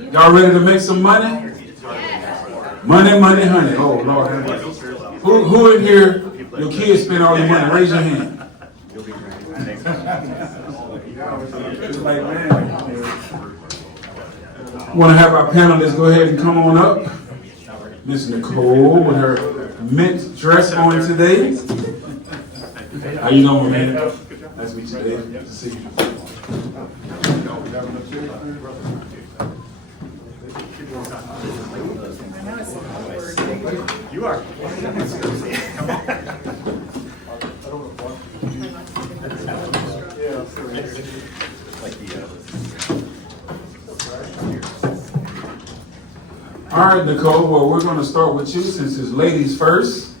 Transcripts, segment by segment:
Y'all ready to make some money? Money, money, honey. Oh, Lord. Who in here, your kids spend all their money? Raise your hand. It's like, man. Want to have our panelists go ahead and come on up. Miss Nicole with her mint dress on today. How you doing, man? Nice to meet you, Dave. Good to see you. You are. All right, Nicole, well, we're going to start with you since it's ladies first.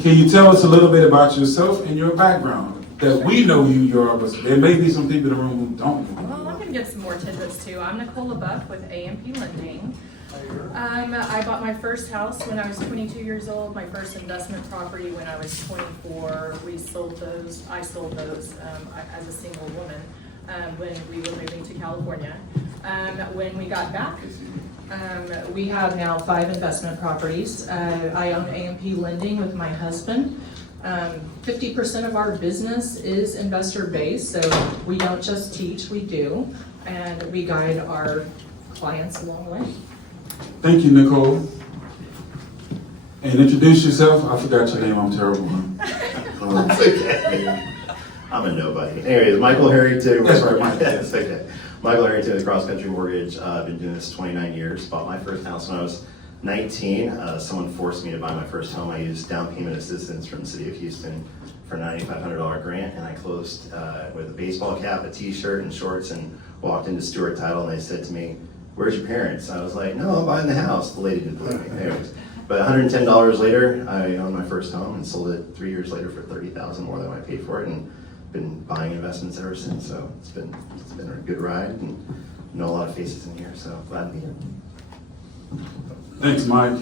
Can you tell us a little bit about yourself and your background? That we know you, but there may be some people in the room who don't know you. Well, I'm going to give some more tidbits too. I'm Nicole LeBeouf with AMP Lending. I bought my first house when I was 22 years old, my first investment property when I was 24. We sold those, I sold those as a single woman when we were moving to California. When we got back, we have now 5 investment properties. I own AMP Lending with my husband. 50% of our business is investor based, so we don't just teach, we do, and we guide our clients along the way. Thank you, Nicole. And introduce yourself. I forgot your name. I'm terrible. That's okay. I'm a nobody. Anyways, Michael Harrington. That's right, Mike. That's okay. Michael Harrington with Cross Country Mortgage. I've been doing this 29 years. Bought my first house when I was 19. Someone forced me to buy my first home. I used down payment assistance from the city of Houston for a $9,500 grant, and I closed with a baseball cap, a t-shirt, and shorts, and walked into Stewart Title, and they said to me, "Where's your parents?" I was like, "No, I'm buying the house." The lady didn't believe me. Anyways, but $110 later, I owned my first home and sold it 3 years later for $30,000 more than I paid for it, and been buying investments ever since. So it's been a good ride, and know a lot of faces in here. So glad to be here. Thanks, Mike.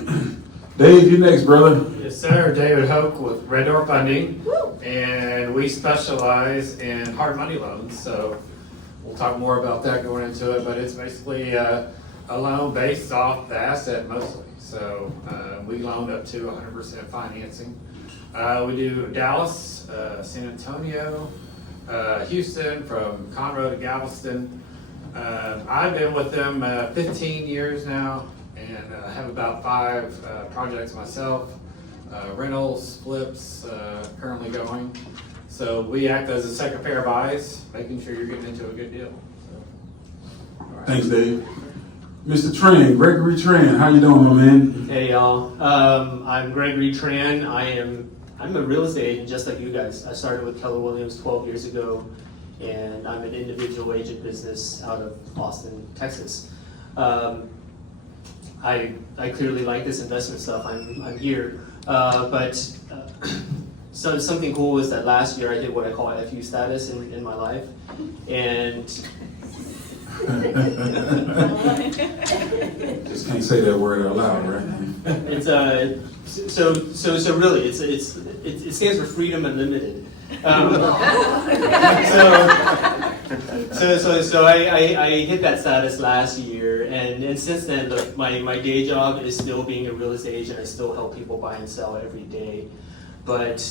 Dave, you next, brother. Yes, sir. David Hoke with Red Door Funding, and we specialize in hard money loans. So we'll talk more about that going into it, but it's basically a loan based off the asset mostly. So we loan up to 100% financing. We do Dallas, San Antonio, Houston, from Conroe to Galveston. I've been with them 15 years now, and have about 5 projects myself, rentals, flips, currently going. So we act as a second pair of eyes, making sure you're getting into a good deal. So, right. Thanks, Dave. Mr. Tran, Greggory Tran, how you doing, my man? Hey y'all, I'm Greggory Tran. I'm a real estate agent just like you guys. I started with Keller Williams 12 years ago, and I'm an individual agent business out of Austin, Texas. I clearly like this investment stuff. I'm here, but so something cool was that last year I did what I call FU status in my life, and Just can't say that word out loud, right? it's so really it stands for Freedom Unlimited. So I hit that status last year, and since then, look, my day job is still being a real estate agent. I still help people buy and sell every day, but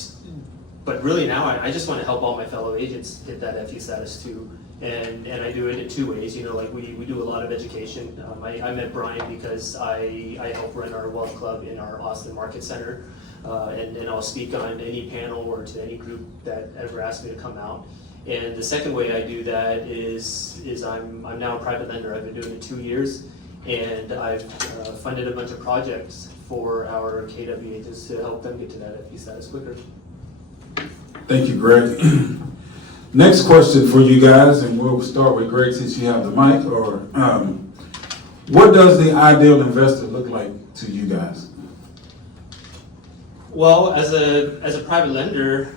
really now I just want to help all my fellow agents hit that FE status too, and I do it in 2 ways. You know, like we do a lot of education. I met Brian because I help run our wealth club in our Austin Market Center, and I'll speak on any panel or to any group that ever asks me to come out. And the second way I do that is I'm now a private lender. I've been doing it 2 years, and I've funded a bunch of projects for our KW agents to help them get to that FE status quicker. Thank you, Greg. Next question for you guys, and we'll start with Greg since you have the mic. Or what does the ideal investor look like to you guys? Well, as a private lender,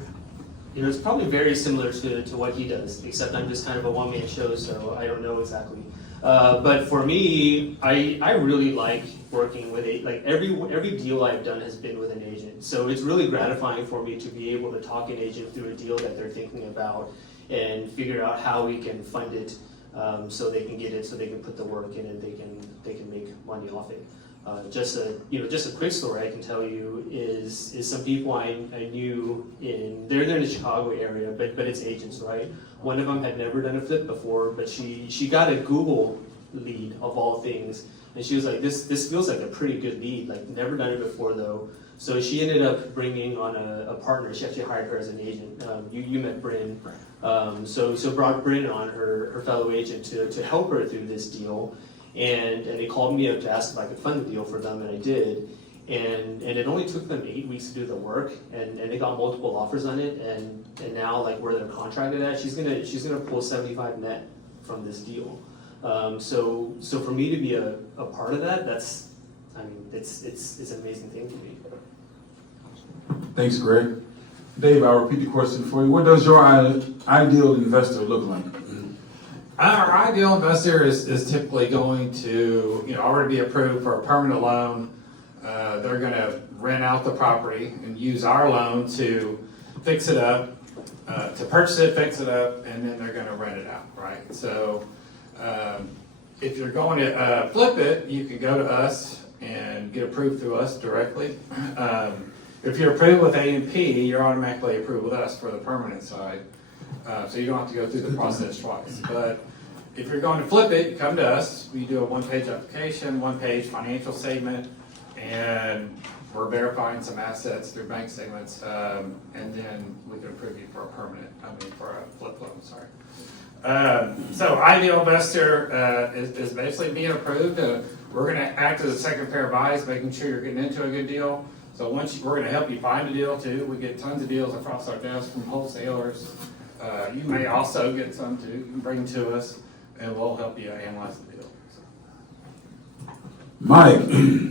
you know, it's probably very similar to what he does, except I'm just kind of a one-man show, so I don't know exactly. But for me, I really like working with every deal I've done has been with an agent. So it's really gratifying for me to be able to talk an agent through a deal that they're thinking about and figure out how we can fund it so they can get it, so they can put the work in, and they can make money off it. Just a quick story I can tell you is some people I knew they're in the Chicago area, but it's agents, right? One of them had never done a flip before, but she got a Google lead of all things, and she was like, this feels like a pretty good lead, like never done it before though. So she ended up bringing on a partner. She actually hired her as an agent. You met Bryn. So brought Bryn on, her fellow agent, to help her through this deal. And they called me up to ask if I could fund the deal for them, and I did. And it only took them 8 weeks to do the work, and they got multiple offers on it. And now, like where they're contracted at, she's gonna pull 75 net from this deal. So for me to be a part of that, it's an amazing thing for me. Thanks, Greg. Dave, I'll repeat the question for you. What does your ideal investor look like? Our ideal investor is typically going to, already be approved for a permanent loan. They're going to rent out the property and use our loan to fix it up, to purchase it, fix it up, and then they're going to rent it out, right? So if you're going to flip it, you can go to us and get approved through us directly. If you're approved with A&P, you're automatically approved with us for the permanent side. So you don't have to go through the process twice. But if you're going to flip it, you come to us. We do a one-page application, one-page financial statement, and we're verifying some assets through bank statements, and then we can approve you for a flip loan, sorry. So ideal investor is basically being approved. We're going to act as a second pair of eyes, making sure you're getting into a good deal. So we're going to help you find a deal too. We get tons of deals across our desk from wholesalers. You may also get some too. You can bring to us, and we'll help you analyze the deal. Mike.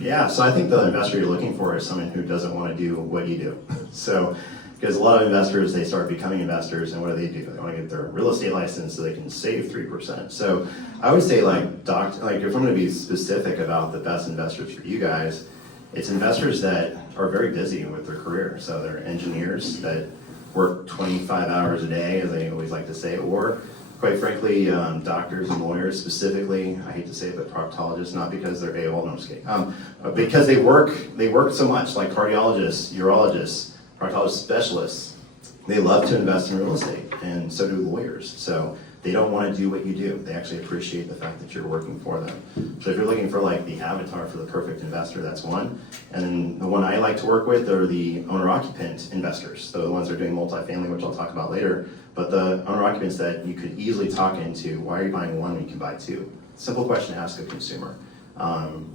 Yeah, so I think the investor you're looking for is someone who doesn't want to do what you do. So, because a lot of investors, they start becoming investors, and what do? They want to get their real estate license so they can save 3%. So I would say, if I'm going to be specific about the best investors for you guys, it's investors that are very busy with their career. So they're engineers that work 25 hours a day, as I always like to say, or quite frankly, doctors and lawyers specifically. I hate to say it, but proctologists, not because they're AOL, no, I'm just kidding. Because they work so much, like cardiologists, urologists, proctologist specialists. They love to invest in real estate, and so do lawyers. So they don't want to do what you do. They actually appreciate the fact that you're working for them. So if you're looking for the avatar for the perfect investor, that's one. And then the one I like to work with are the owner-occupant investors. So the ones that are doing multifamily, which I'll talk about later. But the owner-occupants that you could easily talk into, why are you buying one when you can buy two? Simple question to ask a consumer.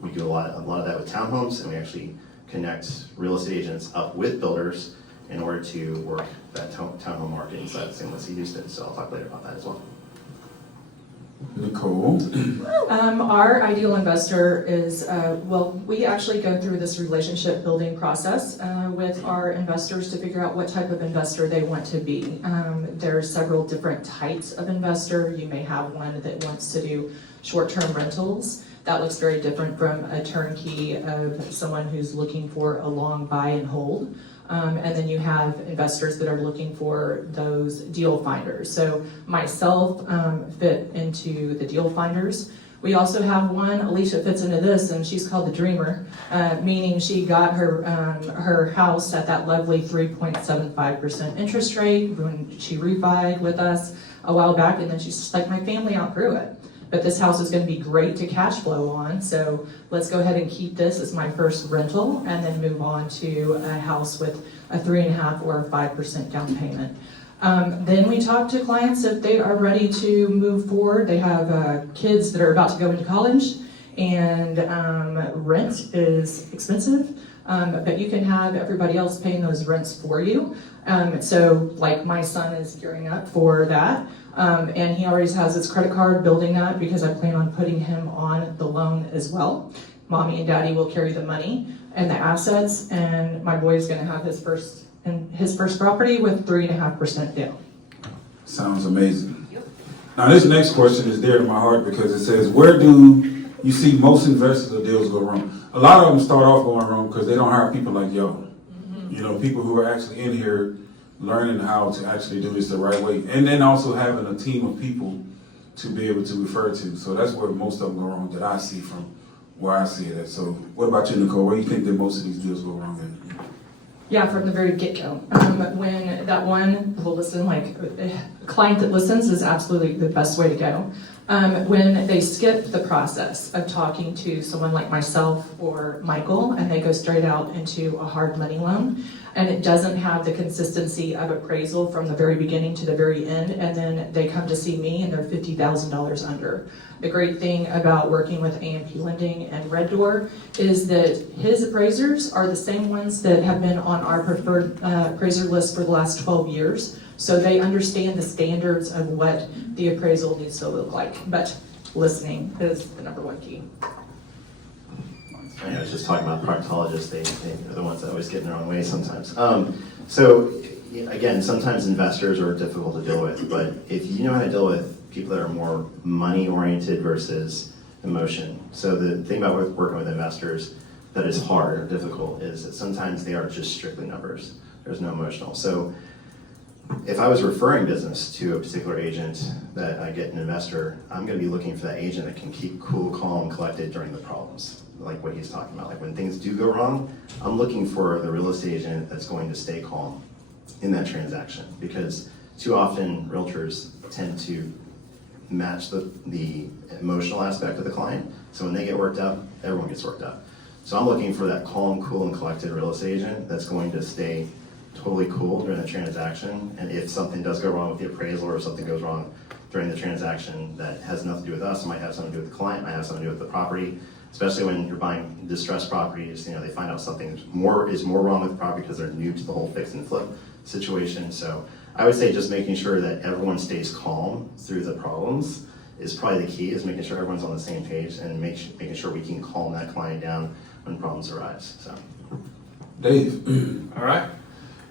We do a lot of that with townhomes, and we actually connect real estate agents up with builders in order to work that townhome market inside of St. Louis, Houston. So I'll talk later about that as well. Nicole. Our ideal investor is, we actually go through this relationship building process with our investors to figure out what type of investor they want to be. There are several different types of investor. You may have one that wants to do short-term rentals. That looks very different from a turnkey of someone who's looking for a long buy and hold. And then you have investors that are looking for those deal finders. So myself fit into the deal finders. We also have one, Alicia fits into this, and she's called the dreamer, meaning she got her house at that lovely 3.75% interest rate when she refied with us a while back, and then she's just like, my family outgrew it. But this house is going to be great to cash flow on, so let's go ahead and keep this as my first rental and then move on to a house with a 3.5% or a 5% down payment. Then we talk to clients if they are ready to move forward. They have kids that are about to go into college, and rent is expensive, but you can have everybody else paying those rents for you. So like my son is gearing up for that. And he already has his credit card building that because I plan on putting him on the loan as well. Mommy and daddy will carry the money and the assets, and my boy is going to have his first property with 3.5% down. Sounds amazing. Now this next question is dear to my heart because it says, where do you see most investor deals go wrong? A lot of them start off going wrong because they don't hire people like y'all. People who are actually in here learning how to actually do this the right way, and then also having a team of people to be able to refer to. So that's where most of them go wrong that I see from where I see it at. So what about you, Nicole? Where do you think that most of these deals go wrong in? Yeah, from the very get-go. When that one will listen, like a client that listens is absolutely the best way to go. When they skip the process of talking to someone like myself or Michael and they go straight out into a hard money loan, and it doesn't have the consistency of appraisal from the very beginning to the very end, and then they come to see me and they're $50,000 under. The great thing about working with AMP Lending and Red Door is that his appraisers are the same ones that have been on our preferred appraiser list for the last 12 years. So they understand the standards of what the appraisal needs to look like. But listening is the number one key. I was just talking about proctologists, they are the ones that always get in their own way sometimes. So again, sometimes investors are difficult to deal with, but if you know how to deal with people that are more money-oriented versus emotion. So the thing about working with investors that is hard or difficult is that sometimes they are just strictly numbers. There's no emotional. So if I was referring business to a particular agent that I get an investor, I'm going to be looking for that agent that can keep cool, calm, collected during the problems, like what he's talking about. Like when things do go wrong, I'm looking for the real estate agent that's going to stay calm in that transaction, because too often realtors tend to match the emotional aspect of the client. So when they get worked up, everyone gets worked up. So I'm looking for that calm, cool, and collected real estate agent that's going to stay totally cool during the transaction. And if something does go wrong with the appraisal or if something goes wrong during the transaction that has nothing to do with us, it might have something to do with the client, might have something to do with the property, especially when you're buying distressed properties, they find out something is more wrong with the property because they're new to the whole fix and flip situation. So I would say just making sure that everyone stays calm through the problems is probably the key, is making sure everyone's on the same page and making sure we can calm that client down when problems arise. So, Dave. All right.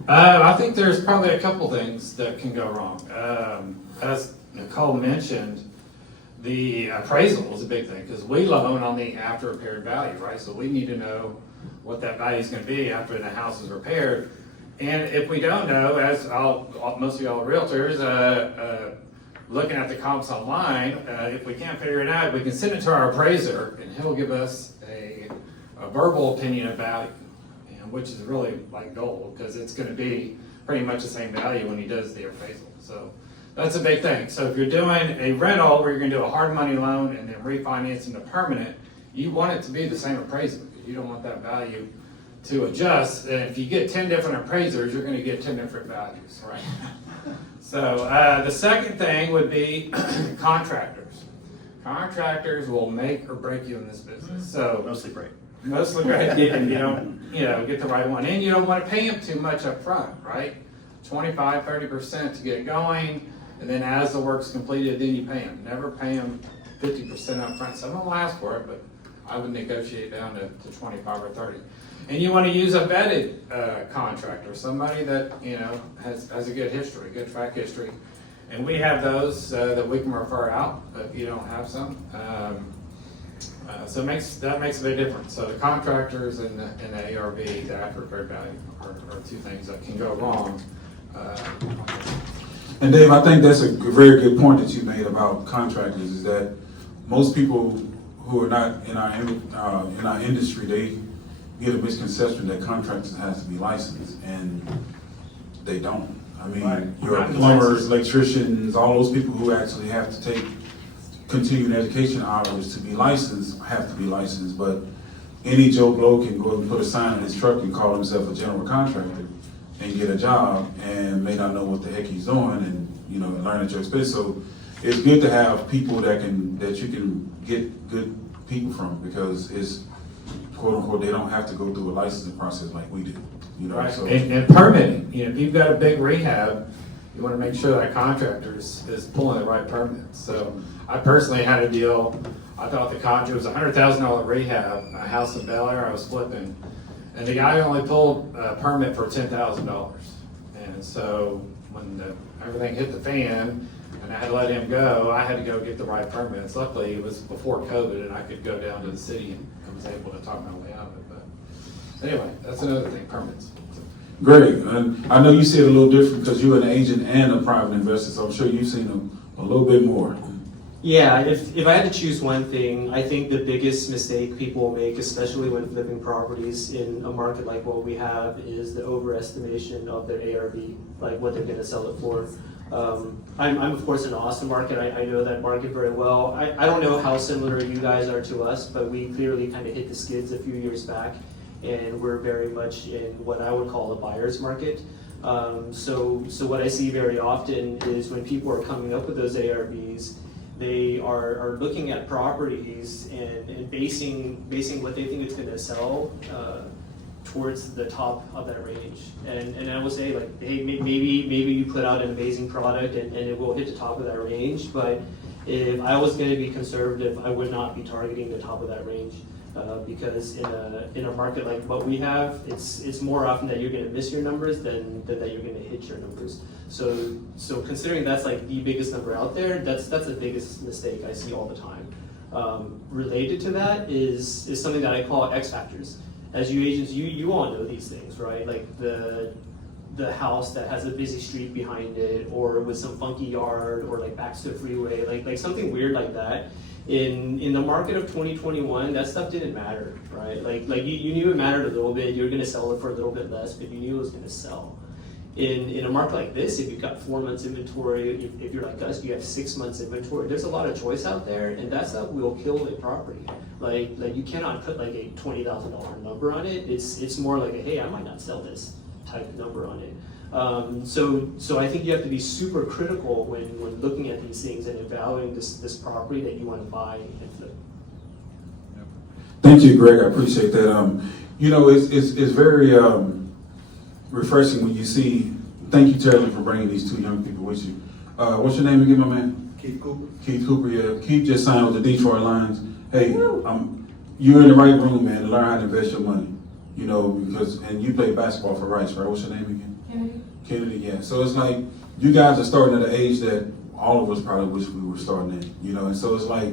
I think there's probably a couple things that can go wrong. As Nicole mentioned, the appraisal is a big thing because we loan on the after repaired value, right? So we need to know what that value is going to be after the house is repaired. And if we don't know, as most of y'all realtors, looking at the comps online, if we can't figure it out, we can send it to our appraiser and he'll give us a verbal opinion of value, which is really like gold because it's going to be pretty much the same value when he does the appraisal. So that's a big thing. So if you're doing a rental where you're going to do a hard money loan and then refinance into permanent, you want it to be the same appraisal because you don't want that value to adjust. And if you get 10 different appraisers, you're going to get 10 different values, right? So the second thing would be contractors. Contractors will make or break you in this business. So mostly break. Mostly break, and you don't get the right one. And you don't want to pay them too much up front, right? 25, 30% to get going, and then as the work's completed, then you pay them. Never pay them 50% up front. Some will ask for it, but I would negotiate down to 25 or 30. And you want to use a vetted contractor, somebody that has a good history, good track history. And we have those that we can refer out if you don't have some. So that makes a big difference. So the contractors and the ARV, the after repaired value, are two things that can go wrong. And Dave, I think that's a very good point that you made about contractors, is that most people who are not in our industry, they get a misconception that contractors has to be licensed, and they don't. I mean, Right. your plumbers, electricians, all those people who actually have to take continuing education hours to be licensed have to be licensed, but any Joe Blow can go and put a sign on his truck and call himself a general contractor and get a job and may not know what the heck he's doing and learn at your expense. So it's good to have people that you can get good people from, because it's quote unquote they don't have to go through a licensing process like we do. Right. So And permitting. If you've got a big rehab, you want to make sure that contractor is pulling the right permits. So I personally had a deal. I thought the contract was a $100,000 rehab, a house in Bel Air I was flipping, and the guy only pulled a permit for $10,000. And so when everything hit the fan and I had to let him go, I had to go get the right permits. Luckily, it was before COVID, and I could go down to the city and I was able to talk my way out of it. But anyway, that's another thing, permits. Greg, and I know you see it a little different because you're an agent and a private investor, so I'm sure you've seen a little bit more. Yeah, if I had to choose one thing, I think the biggest mistake people make, especially when flipping properties in a market like what we have, is the overestimation of their ARV, like what they're gonna sell it for. I'm of course in the Austin market, I know that market very well. I don't know how similar you guys are to us, but we clearly kind of hit the skids a few years back, and we're very much in what I would call a buyer's market. So what I see very often is when people are coming up with those ARVs, they are looking at properties and basing what they think it's going to sell towards the top of that range. And I will say, like, hey, maybe you put out an amazing product and it will hit the top of that range, but if I was going to be conservative, I would not be targeting the top of that range. Because in a market like what we have, it's more often that you're going to miss your numbers than that you're going to hit your numbers. So considering that's like the biggest number out there, that's the biggest mistake I see all the time. Related to that is something that I call X factors. As you agents, you all know these things, right? Like the house that has a busy street behind it, or with some funky yard, or like backs to a freeway, like something weird like that. In the market of 2021, that stuff didn't matter, right? Like you knew it mattered a little bit. You're going to sell it for a little bit less, but you knew it was going to sell. In a market like this, if you've got 4 months inventory, if you're like us, you have 6 months inventory. There's a lot of choice out there, and that stuff will kill a property. Like you cannot put like a $20,000 number on it. It's more like a, hey, I might not sell this type of number on it. So I think you have to be super critical when looking at these things and evaluating this property that you want to buy and flip. Thank you, Greg. I appreciate that. It's very refreshing when you see. Thank you, Terry, for bringing these two young people with you. What's your name again, my man? Keith Cooper. Keith Cooper. Yeah. Keith just signed with the Detroit Lions. Hey, you're in the right room, man, to learn how to invest your money. And you play basketball for Rice, right? What's your name again? Kennedy, yeah. So it's like you guys are starting at an age that all of us probably wish we were starting at, and so it's like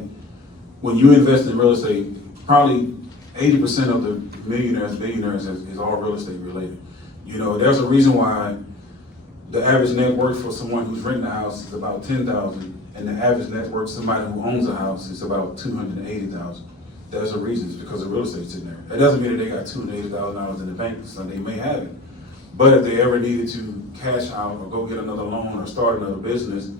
when you invest in real estate, probably 80% of the billionaires is all real estate related. There's a reason why the average net worth for someone who's renting a house is about $10,000, and the average net worth of somebody who owns a house is about $280,000. There's a reason, it's because the real estate's in there. It doesn't mean that they got $280,000 in the bank, so they may have it. But if they ever needed to cash out or go get another loan or start another business,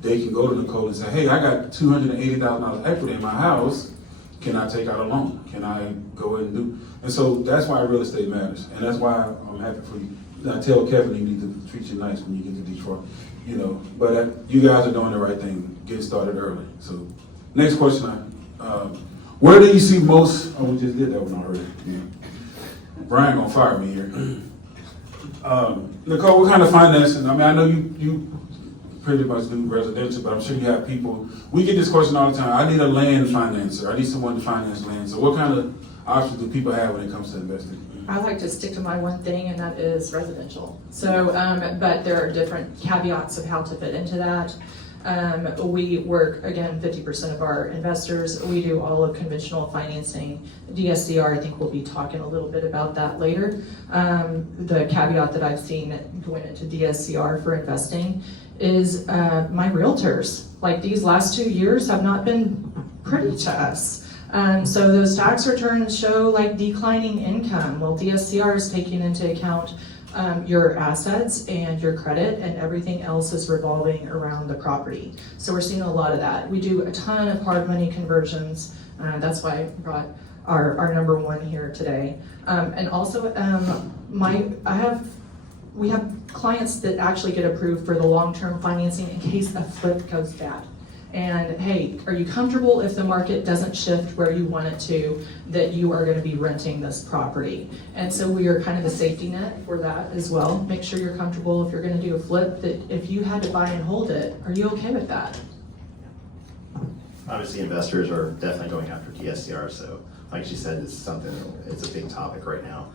they can go to Nicole and say, hey, I got $280,000 equity in my house. Can I take out a loan? Can I go ahead and do? And so that's why real estate matters. And that's why I'm happy for you. I tell Kevin he needs to treat you nice when you get to Detroit. But you guys are doing the right thing, getting started early. So next question, where do you see most, we just did that one already. Yeah. Brian gonna fire me here. Nicole, what kind of financing? I mean, I know you pretty much do residential, but I'm sure you have people. We get this question all the time. I need a land financer. I need someone to finance land. So what kind of options do people have when it comes to investing? I like to stick to my one thing, and that is residential. So, but there are different caveats of how to fit into that. We work, again, 50% of our investors. We do all of conventional financing. DSCR, I think we'll be talking a little bit about that later. The caveat that I've seen going into DSCR for investing is my realtors. Like these last 2 years have not been pretty to us. So those tax returns show like declining income. Well, DSCR is taking into account your assets and your credit, and everything else is revolving around the property. So we're seeing a lot of that. We do a ton of hard money conversions. That's why I brought our number one here today. And also, we have clients that actually get approved for the long-term financing in case a flip goes bad. And hey, are you comfortable if the market doesn't shift where you want it to, that you are going to be renting this property? And so we are kind of the safety net for that as well. Make sure you're comfortable if you're going to do a flip, that if you had to buy and hold it, are you okay with that? Obviously, investors are definitely going after DSCR, so like she said, it's a big topic right now.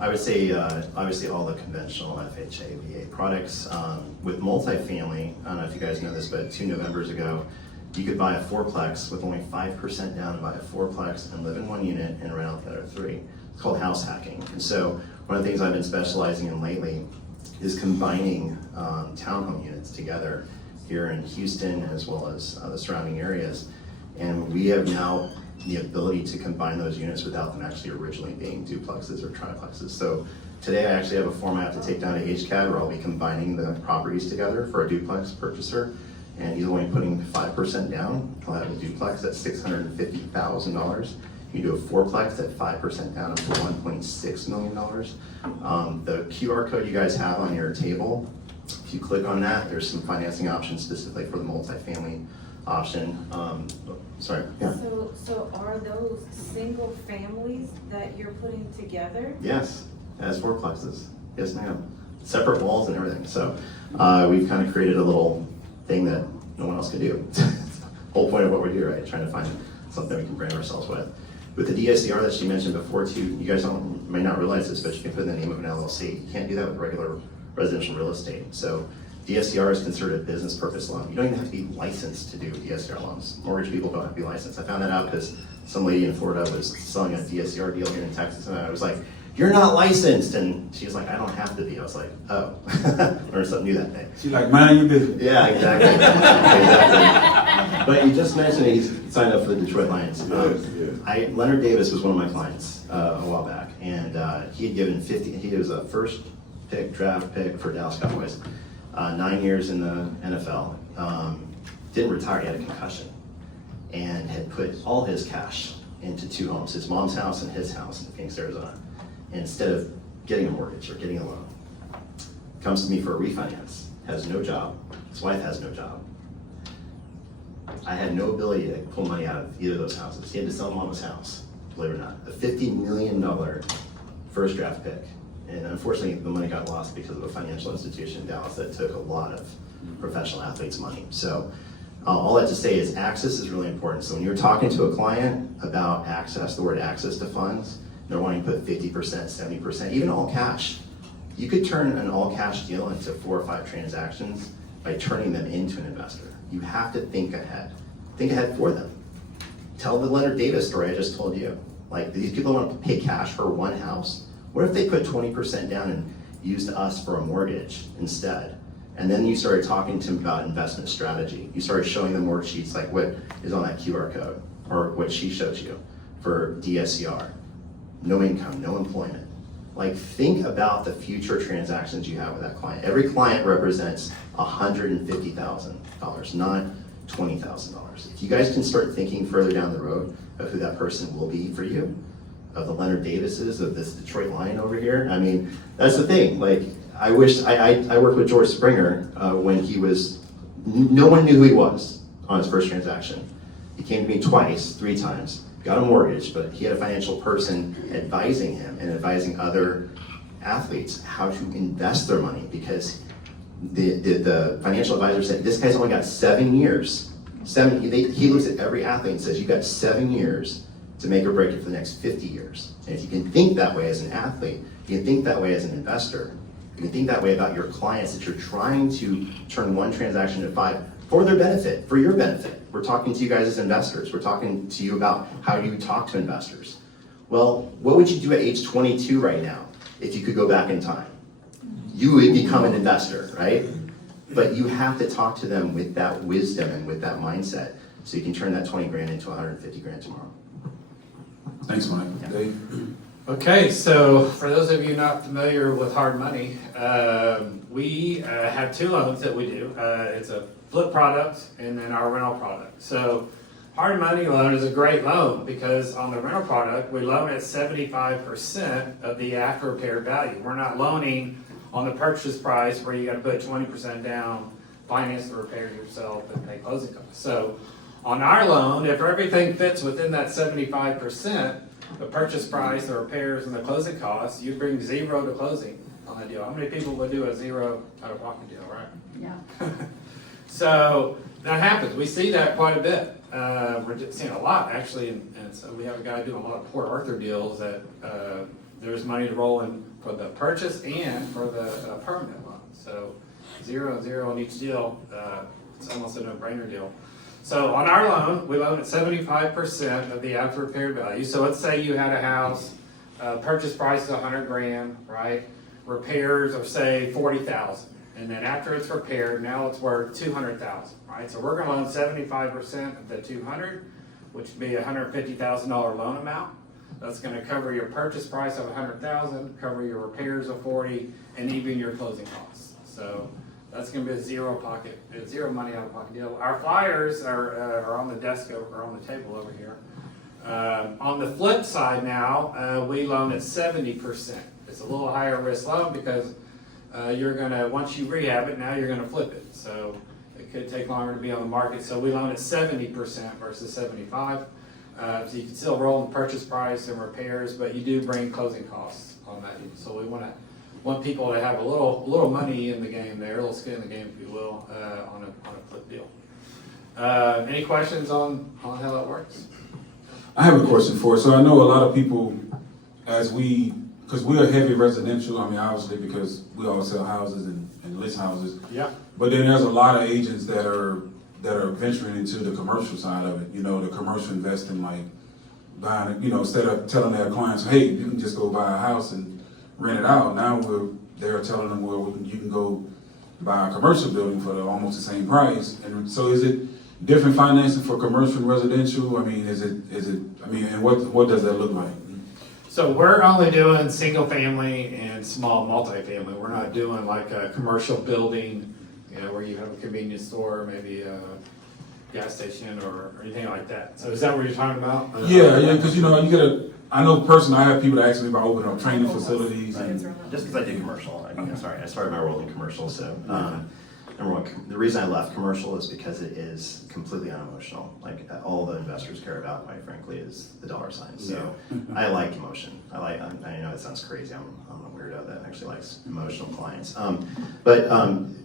I would say, obviously, all the conventional FHA, VA products. With multifamily, I don't know if you guys know this, but 2 Novembers ago, you could buy a fourplex with only 5% down and buy a fourplex and live in one unit and rent out the other 3. It's called house hacking. And so one of the things I've been specializing in lately is combining townhome units together here in Houston as well as the surrounding areas. And we have now the ability to combine those units without them actually originally being duplexes or triplexes. So today I actually have a form I have to take down to HCAD where I'll be combining the properties together for a duplex purchaser. And he's only putting 5% down. He'll have a duplex at $650,000. You do a fourplex at 5% down up to $1.6 million. The QR code you guys have on your table, if you click on that, there's some financing options specifically for the multifamily option. Sorry, yeah. So are those single families that you're putting together? Yes, as fourplexes. Yes, ma'am. Separate walls and everything. So we've kind of created a little thing that no one else can do. It's the whole point of what we're doing, right? Trying to find something we can brand ourselves with. With the DSCR that she mentioned before too, you guys may not realize this, but you can put in the name of an LLC. You can't do that with regular residential real estate. So DSCR is considered a business purpose loan. You don't even have to be licensed to do DSCR loans. Mortgage people don't have to be licensed. I found that out because some lady in Florida was selling a DSCR deal here in Texas, and I was like, "You're not licensed," and she was like, "I don't have to be." I was like, "Oh," learned something new that day. She's like, mind your business. Yeah, exactly. Exactly. But you just mentioned that he's signed up for the Detroit Lions. Leonard Davis was one of my clients a while back, and he had given he was a first draft pick for Dallas Cowboys, 9 years in the NFL. Didn't retire, he had a concussion, and had put all his cash into 2 homes, his mom's house and his house in Phoenix, Arizona. And instead of getting a mortgage or getting a loan, comes to me for a refinance, has no job, his wife has no job. I had no ability to pull money out of either of those houses. He had to sell mama's house, believe it or not. A $50 million first draft pick. And unfortunately, the money got lost because of a financial institution in Dallas that took a lot of professional athletes' money. So all that to say is access is really important. So when you're talking to a client about access, the word access to funds, they're wanting to put 50%, 70%, even all cash. You could turn an all cash deal into 4 or 5 transactions by turning them into an investor. You have to think ahead. Think ahead for them. Tell the Leonard Davis story I just told you. Like, these people want to pay cash for one house. What if they put 20% down and used us for a mortgage instead? And then you started talking to them about investment strategy. You started showing them worksheets like what is on that QR code, or what she showed you for DSCR. No income, no employment. Like, think about the future transactions you have with that client. Every client represents $150,000, not $20,000. If you guys can start thinking further down the road of who that person will be for you, of the Leonard Davises, of this Detroit Lion over here, I mean, that's the thing. Like, I wish, I worked with George Springer when he was, no one knew who he was on his first transaction. He came to me 3 times. Got a mortgage, but he had a financial person advising him and advising other athletes how to invest their money, because the financial advisor said, this guy's only got 7 years. He looks at every athlete and says, you got 7 years to make or break it for the next 50 years. And if you can think that way as an athlete, you can think that way as an investor, you can think that way about your clients that you're trying to turn 1 transaction into 5 for their benefit, for your benefit. We're talking to you guys as investors. We're talking to you about how you talk to investors. Well, what would you do at age 22 right now if you could go back in time? You would become an investor, right? But you have to talk to them with that wisdom and with that mindset so you can turn that 20 grand into 150 grand tomorrow. Thanks, Mike. Dave? Okay, so for those of you not familiar with hard money, we have 2 loans that we do. It's a flip product and then our rental product. So hard money loan is a great loan because on the rental product, we loan at 75% of the after repair value. We're not loaning on the purchase price where you got to put 20% down, finance the repair yourself, and pay closing costs. So on our loan, if everything fits within that 75%, the purchase price, the repairs, and the closing costs, you bring 0 to closing on the deal. How many people would do a 0 out-of-pocket deal, right? Yeah. So that happens. We see that quite a bit. We're just seeing a lot, actually, and so we have a guy doing a lot of Port Arthur deals that there's money to roll in for the purchase and for the permanent loan. So 0 and 0 on each deal, it's almost a no-brainer deal. So on our loan, we loan at 75% of the after repair value. So let's say you had a house, purchase price is $100,000, right? Repairs are say $40,000, And then after it's repaired, now it's worth $200,000, right? So we're gonna loan 75% of the 200, which would be a $150,000 loan amount. That's gonna cover your purchase price of 100,000, cover your repairs of 40, and even your closing costs. So that's gonna be a zero money out of pocket deal. Our flyers are on the desk or on the table over here. On the flip side now, we loan at 70%. It's a little higher risk loan because you're gonna, once you rehab it, now you're gonna flip it. So it could take longer to be on the market. So we loan at 70% versus 75. So you can still roll in purchase price and repairs, but you do bring closing costs on that. So we want people to have a little money in the game there, a little skin in the game, if you will, on a flip deal. Any questions on how that works? I have a question for you. So I know a lot of people, because we are heavy residential, I mean, obviously, because we all sell houses and list houses. Yeah. But then there's a lot of agents that are venturing into the commercial side of it, the commercial investing, like buying it, instead of telling their clients, hey, you can just go buy a house and rent it out. Now they're telling them, well, you can go buy a commercial building for almost the same price. And so is it different financing for commercial and residential? I mean, and what does that look like? So we're only doing single family and small multifamily. We're not doing like a commercial building, where you have a convenience store, maybe a gas station or anything like that. So is that what you're talking about? Yeah, because I know personally, I have people that ask me about opening up training facilities. Just because I do commercial, I started my role in commercial, so number one, the reason I left commercial is because it is completely unemotional. Like all the investors care about, quite frankly, is the dollar sign. So I like emotion. I know it sounds crazy. I'm a weirdo that actually likes emotional clients. But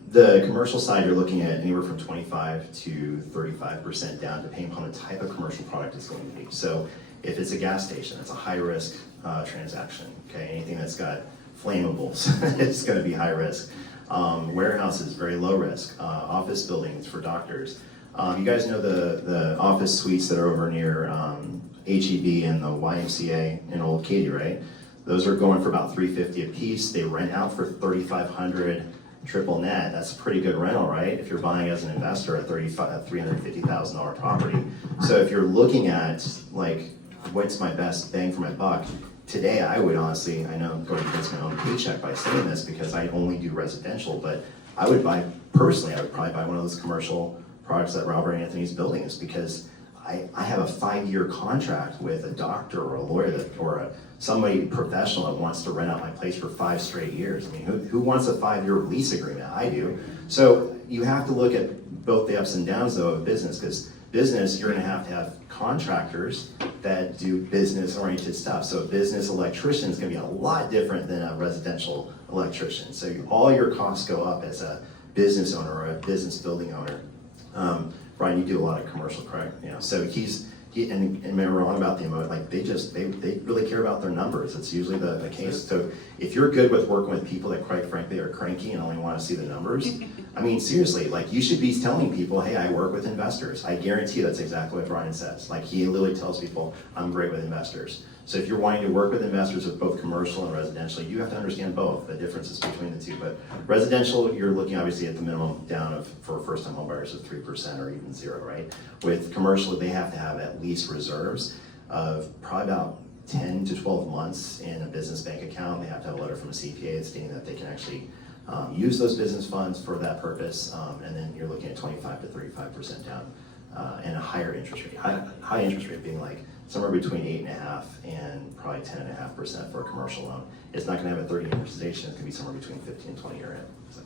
the commercial side, you're looking at anywhere from 25 to 35% down, depending upon the type of commercial product it's going to be. So if it's a gas station, it's a high risk transaction. Okay, anything that's got flammables, it's going to be high risk. Warehouses, very low risk. Office buildings for doctors. You guys know the office suites that are over near HEB and the YMCA in Old Katy, right? Those are going for about $350 a piece. They rent out for $3,500 triple net. That's a pretty good rental, right? If you're buying as an investor a $350,000 property. So if you're looking at like what's my best bang for my buck, today, I would honestly, I know I'm going against my own paycheck by saying this because I only do residential, but I would probably buy one of those commercial products that Robert Anthony's building is because I have a 5-year contract with a doctor or a lawyer or somebody professional that wants to rent out my place for 5 straight years. I mean, who wants a 5-year lease agreement? I do. So you have to look at both the ups and downs though of business because business, you're going to have contractors that do business-oriented stuff. So a business electrician is going to be a lot different than a residential electrician. So all your costs go up as a business owner or a business building owner. Brian, you do a lot of commercial, correct? So and remember on about the emotion, like they really care about their numbers. It's usually the case. So if you're good with working with people that quite frankly are cranky and only want to see the numbers, I mean, seriously, like you should be telling people, hey, I work with investors. I guarantee that's exactly what Brian says. Like he literally tells people, I'm great with investors. So if you're wanting to work with investors with both commercial and residential, you have to understand both, the differences between the two. But residential, you're looking obviously at the minimum down for first-time home buyers of 3% or even 0, right? With commercial, they have to have at least reserves of probably about 10 to 12 months in a business bank account. They have to have a letter from a CPA stating that they can actually use those business funds for that purpose. And then you're looking at 25 to 35% down and a higher interest rate. High interest rate being like somewhere between 8.5% and probably 10.5% for a commercial loan. It's not going to have a 30-year amortization. It's going to be somewhere between 15 and 20 year end. So.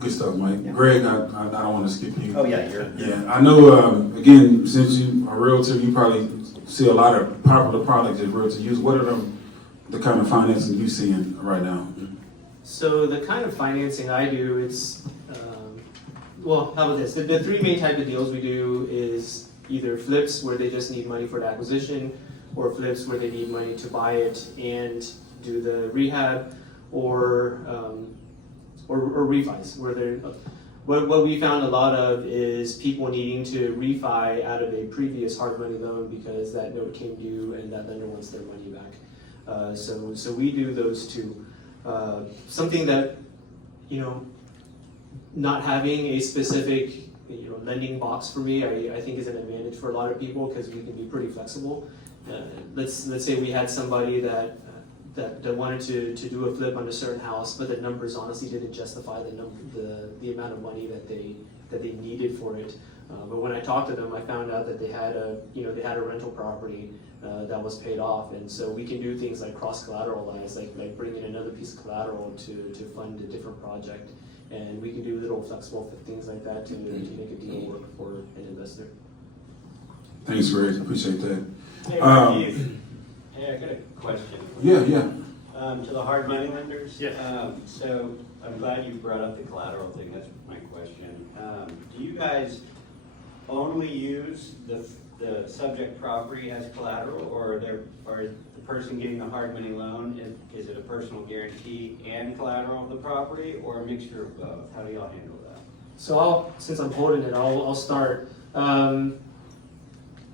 Good stuff, Mike. Yeah. Greg, I don't want to skip you. Oh yeah, I know. Again, since you are a realtor, you probably see a lot of popular products that realtors use. What are the kind of financing you seeing right now? So the kind of financing I do, it's how about this? The 3 main type of deals we do is either flips where they just need money for the acquisition, or flips where they need money to buy it and do the rehab, or refis where they're. What we found a lot of is people needing to refi out of a previous hard money loan because that note came due and that lender wants their money back. So we do those two. Something that not having a specific lending box for me, I think is an advantage for a lot of people because we can be pretty flexible. Let's say we had somebody that wanted to do a flip on a certain house, but the numbers honestly didn't justify the amount of money that they needed for it. But when I talked to them, I found out that they had a rental property that was paid off, and so we can do things like cross collateralize, like bring in another piece of collateral to fund a different project, and we can do little flexible things like that to make a deal work for an investor. Thanks, Greg. Appreciate that. Hey, Steve. Hey, I got a question. Yeah. To the hard money lenders. Yes. So I'm glad you brought up the collateral thing. That's my question. Do you guys only use the subject property as collateral, or the person getting the hard money loan, is it a personal guarantee and collateral of the property, or a mixture of both? How do y'all handle that? So since I'm holding it, I'll start.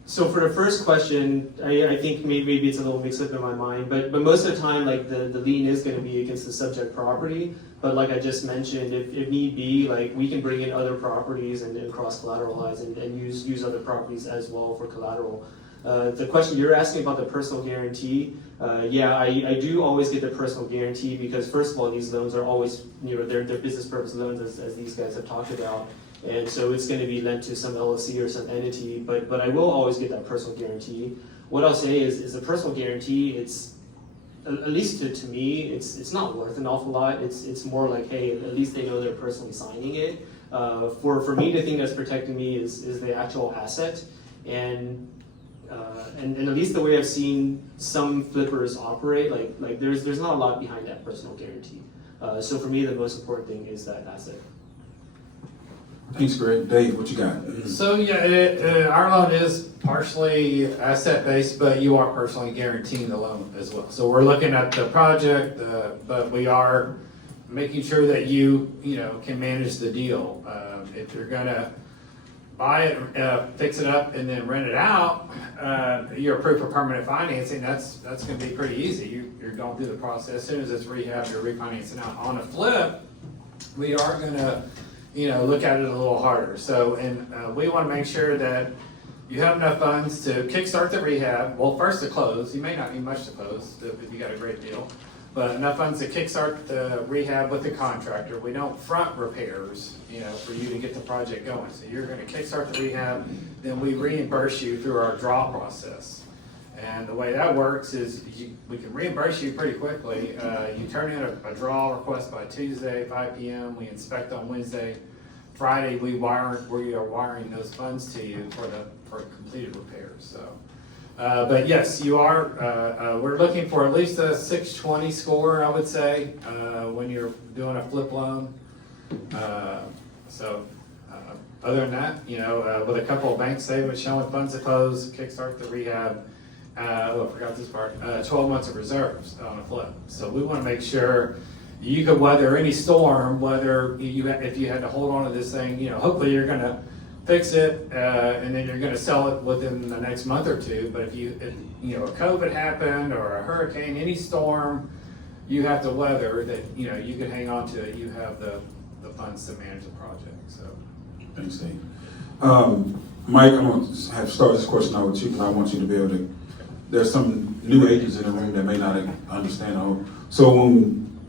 So for the first question, I think maybe it's a little mixed up in my mind, but most of the time, like the lien is going to be against the subject property. But like I just mentioned, if need be, like we can bring in other properties and cross collateralize and use other properties as well for collateral. The question you're asking about the personal guarantee, I do always get the personal guarantee because first of all, these loans are always they're business purpose loans as these guys have talked about. And so it's going to be lent to some LLC or some entity, but I will always get that personal guarantee. What I'll say is a personal guarantee, it's, at least to me, it's not worth an awful lot. It's more like, hey, at least they know they're personally signing it. For me, the thing that's protecting me is the actual asset. And at least the way I've seen some flippers operate, like there's not a lot behind that personal guarantee. So for me, the most important thing is that asset. Thanks, Greg. Dave, what you got? So our loan is partially asset-based, but you are personally guaranteeing the loan as well. So we're looking at the project, but we are making sure that you can manage the deal. If you're gonna buy it, fix it up, and then rent it out, you're approved for permanent financing. That's going to be pretty easy. You're going through the process. As soon as it's rehab, you're refinancing out. On a flip, we are going to look at it a little harder. So, and we want to make sure that you have enough funds to kickstart the rehab. Well, first to close. You may not need much to close if you got a great deal, but enough funds to kickstart the rehab with the contractor. We don't front repairs, for you to get the project going. So you're going to kickstart the rehab, then we reimburse you through our draw process. And the way that works is we can reimburse you pretty quickly. You turn in a draw request by Tuesday, 5 p.m. We inspect on Wednesday. Friday, we are wiring those funds to you for completed repairs. So, but yes, you are. We're looking for at least a 620 score, I would say, when you're doing a flip loan. Other than that, with a couple of bank statements showing funds to close, kickstart the rehab. I forgot this part. 12 months of reserves on a flip. So we want to make sure you could weather any storm. Whether if you had to hold on to this thing, hopefully you're going to fix it and then you're going to sell it within the next month or two. But if a COVID happened or a hurricane, any storm, you have to weather that. You can hang on to it. You have the funds to manage the project. So Thanks, Dave. Mike, I'm going to have to start this question out with you because I want you to be able to. There's some new agents in the room that may not understand the whole. So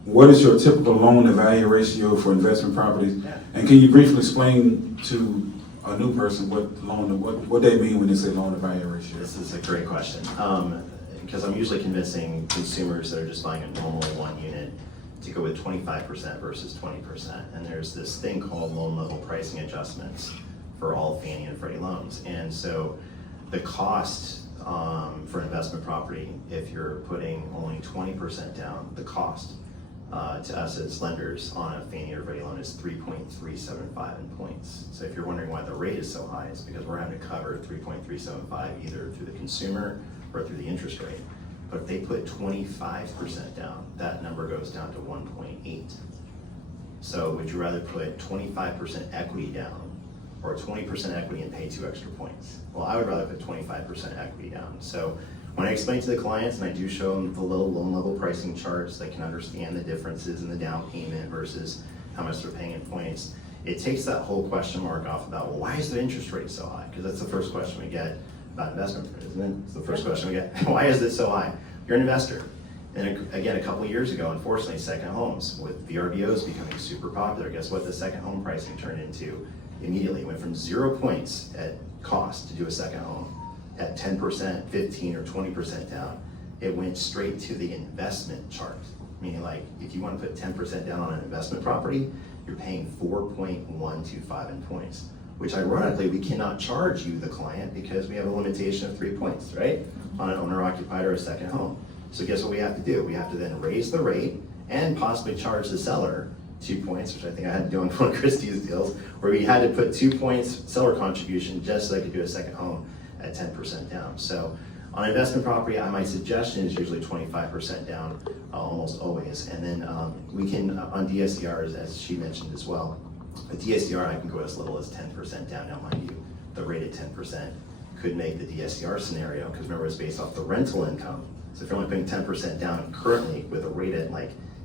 what is your typical loan to value ratio for investment properties? Yeah. And can you briefly explain to a new person what they mean when they say loan to value ratio? This is a great question. Because I'm usually convincing consumers that are just buying a normal one unit to go with 25% versus 20%. And there's this thing called loan level pricing adjustments for all Fannie and Freddie loans. And so the cost for investment property, if you're putting only 20% down, the cost to us as lenders on a Fannie or Freddie loan is 3.375 in points. So if you're wondering why the rate is so high, it's because we're having to cover 3.375 either through the consumer or through the interest rate. But if they put 25% down, that number goes down to 1.8. So would you rather put 25% equity down or 20% equity and pay 2 extra points? Well, I would rather put 25% equity down. So when I explain to the clients, and I do show them the little loan level pricing charts, they can understand the differences in the down payment versus how much they're paying in points. it takes that whole question mark off about, well, why is the interest rate so high? Because that's the first question we get about investment, isn't it? It's the first question we get. Why is it so high? You're an investor. And again, a couple years ago, unfortunately, second homes, with VRBOs becoming super popular, guess what the second home pricing turned into immediately? It went from 0 points at cost to do a second home at 10%, 15 or 20% down. It went straight to the investment chart. Meaning, like, if you want to put 10% down on an investment property, you're paying 4.125 in points, which ironically, we cannot charge you, the client, because we have a limitation of 3 points, right? On an owner-occupied or a second home. So guess what we have to do? We have to then raise the rate and possibly charge the seller 2 points, which I think I had to do on one of Christie's deals, where we had to put 2 points seller contribution just so I could do a second home at 10% down. So on investment property, my suggestion is usually 25% down, almost always. And then we can, on DSCRs, as she mentioned as well, a DSCR I can go as little as 10% down. Now mind you, the rate at 10% could make the DSCR scenario, because remember it's based off the rental income. So if you're only putting 10% down currently with a rate at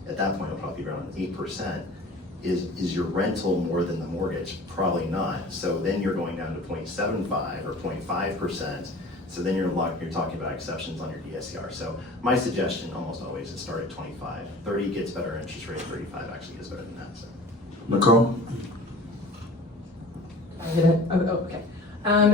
at that point it'll probably be around 8%, is your rental more than the mortgage? Probably not. So then you're going down to 0.75 or 0.5%. So then you're talking about exceptions on your DSCR. So my suggestion almost always is start at 25. 30 gets better interest rate, 35 actually gets better than that. So. Nicole? I hit it. Oh, okay.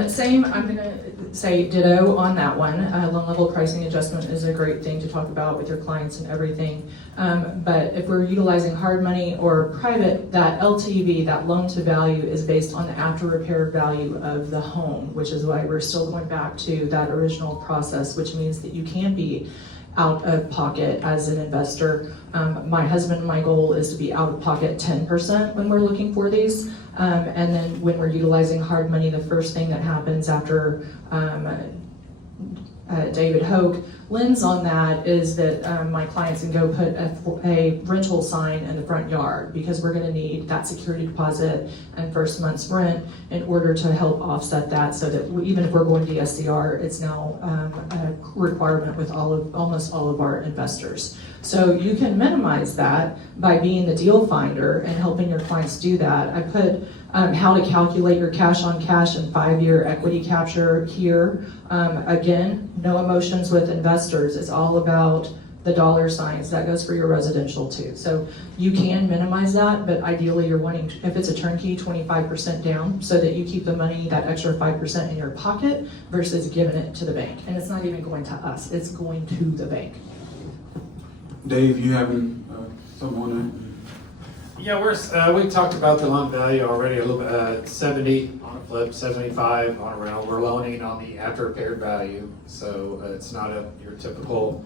Same, I'm gonna say ditto on that one. Loan level pricing adjustment is a great thing to talk about with your clients and everything. But if we're utilizing hard money or private, that LTV, that loan to value, is based on the after repair value of the home, which is why we're still going back to that original process, which means that you can be out of pocket as an investor. My husband and my goal is to be out of pocket 10% when we're looking for these. And then when we're utilizing hard money, the first thing that happens after David Hoke lends on that is that my clients can go put a rental sign in the front yard, because we're going to need that security deposit and first month's rent in order to help offset that, so that even if we're going DSCR, it's now a requirement with almost all of our investors. So you can minimize that by being the deal finder and helping your clients do that. I put how to calculate your cash on cash and 5-year equity capture here. Again, no emotions with investors. It's all about the dollar signs. That goes for your residential too. So you can minimize that, but ideally you're wanting, if it's a turnkey, 25% down, so that you keep the money, that extra 5% in your pocket versus giving it to the bank. And it's not even going to us, it's going to the bank. Dave, you having something on that? Yeah, we talked about the loan value already a little bit. 70 on a flip, 75 on a rental. We're loaning on the after repaired value, so it's not your typical.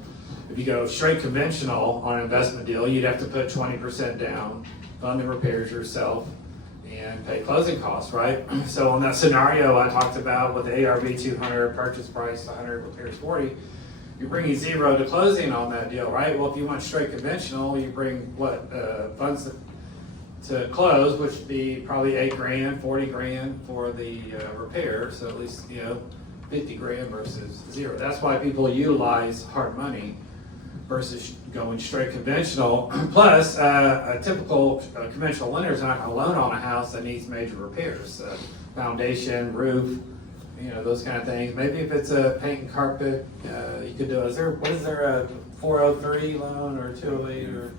If you go straight conventional on an investment deal, you'd have to put 20% down, fund the repairs yourself, and pay closing costs, right? So on that scenario I talked about with the ARV 200, purchase price 100, repairs 40. You're bringing 0 to closing on that deal, right? Well, if you want straight conventional, you bring funds to close, which would be probably $8,000, $40,000 for the repair. So at least, $50,000 versus 0. That's why people utilize hard money versus going straight conventional. Plus, a typical conventional lender is not going to loan on a house that needs major repairs, foundation, roof, those kind of things. Maybe if it's a paint and carpet, you could do it. What is there, a 403 loan or 208 or?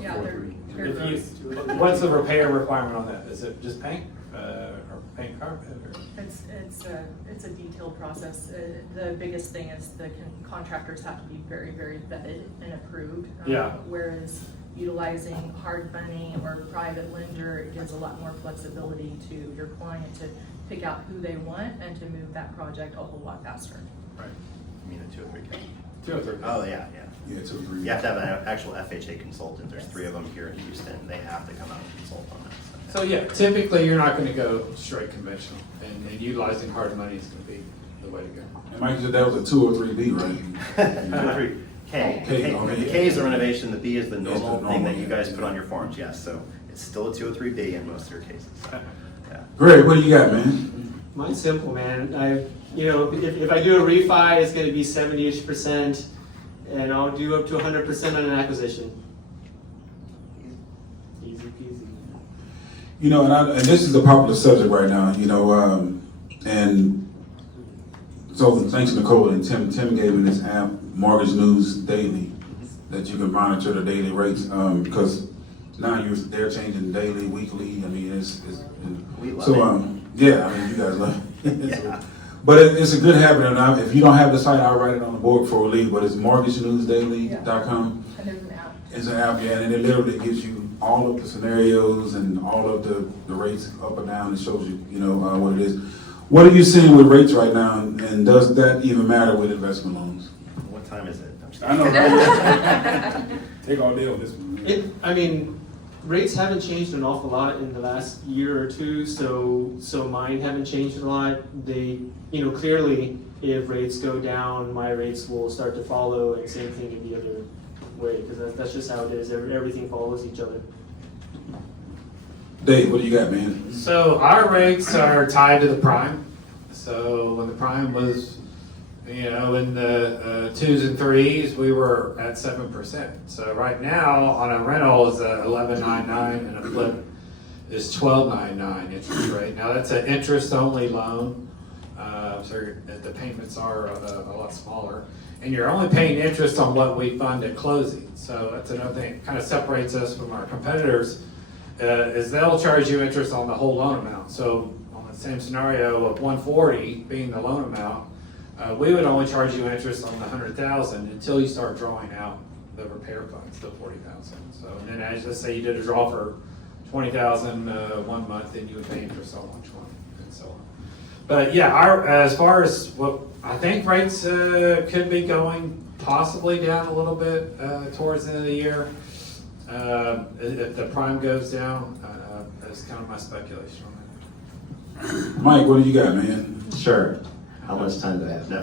Yeah, they're gross. What's the repair requirement on that? Is it just paint or paint and carpet? Or? It's a detailed process. The biggest thing is the contractors have to be very, very vetted and approved. Yeah. Whereas utilizing hard money or private lender, it gives a lot more flexibility to your client to pick out who they want and to move that project a whole lot faster. Right. You mean a 203K? 203. Oh, yeah. Yeah, 203. You have to have an actual FHA consultant. There's 3 of them here in Houston. They have to come out and consult on that stuff. So yeah, typically you're not going to go straight conventional, and utilizing hard money is going to be the way to go. And Mike said that was a 203B, right? 203K. The K is the renovation. The B is the normal thing that you guys put on your forms. Yes, so it's still a 203B in most of your cases. Yeah. Greg, what you got, man? Mine's simple, man. If I do a refi, it's going to be 70-ish%, and I'll do up to 100% on an acquisition. Easy peasy. You know, and this is a popular subject right now, you know, and so thanks to Nicole and Tim. Tim gave me this app, Mortgage News Daily, that you can monitor the daily rates, because now they're changing daily, weekly. I mean, We love so yeah. I mean, you guys love it. Yeah. But it's a good habit. And if you don't have the site, I'll write it on the board before we leave. But it's mortgagenewsdaily.com. And there's an app. It's an app, yeah, and it literally gives you all of the scenarios and all of the rates up and down. It shows you, you know, what it is. What are you seeing with rates right now, and does that even matter with investment loans? What time is it? I'm just I know, right? Take all day on this one. I mean, rates haven't changed an awful lot in the last year or two, so mine haven't changed a lot. They, you know, clearly if rates go down, my rates will start to follow, and same thing in the other way, because that's just how it is. Everything follows each other. Dave, what do you got, man? So our rates are tied to the prime. So when the prime was, you know, in the 2s and 3s, we were at 7%. So right now on a rental is 11.99 and a flip is 12.99 interest rate. Now that's an interest-only loan, so the payments are a lot smaller, and you're only paying interest on what we fund at closing. So that's another thing that kind of separates us from our competitors. Is they'll charge you interest on the whole loan amount. So on the same scenario of 140 being the loan amount, we would only charge you interest on the 100,000 until you start drawing out the repair funds, the 40,000. So and then as let's say you did a draw for 20,000 1 month, then you would pay interest on 120 and so on. But yeah, as far as what I think rates could be going possibly down a little bit towards the end of the year. If the prime goes down, that's kind of my speculation on that. Mike, what do you got, man? Sure. How much time do I have? No.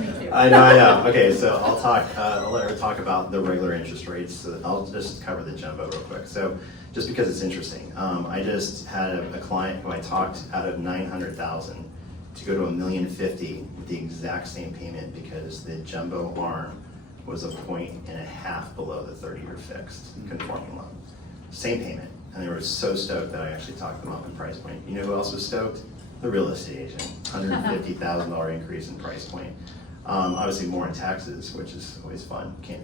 Me too. I know. Okay, so I'll let her talk about the regular interest rates. So I'll just cover the jumbo real quick. So just because it's interesting, I just had a client who I talked out of 900,000 to go to $1.05 million with the exact same payment because the jumbo arm was 1.5 points below the 30-year fixed conforming loan. Same payment. And they were so stoked that I actually talked them up in price point. You know who else was stoked? The real estate agent. $150,000 increase in price point. Obviously more in taxes, which is always fun. Can't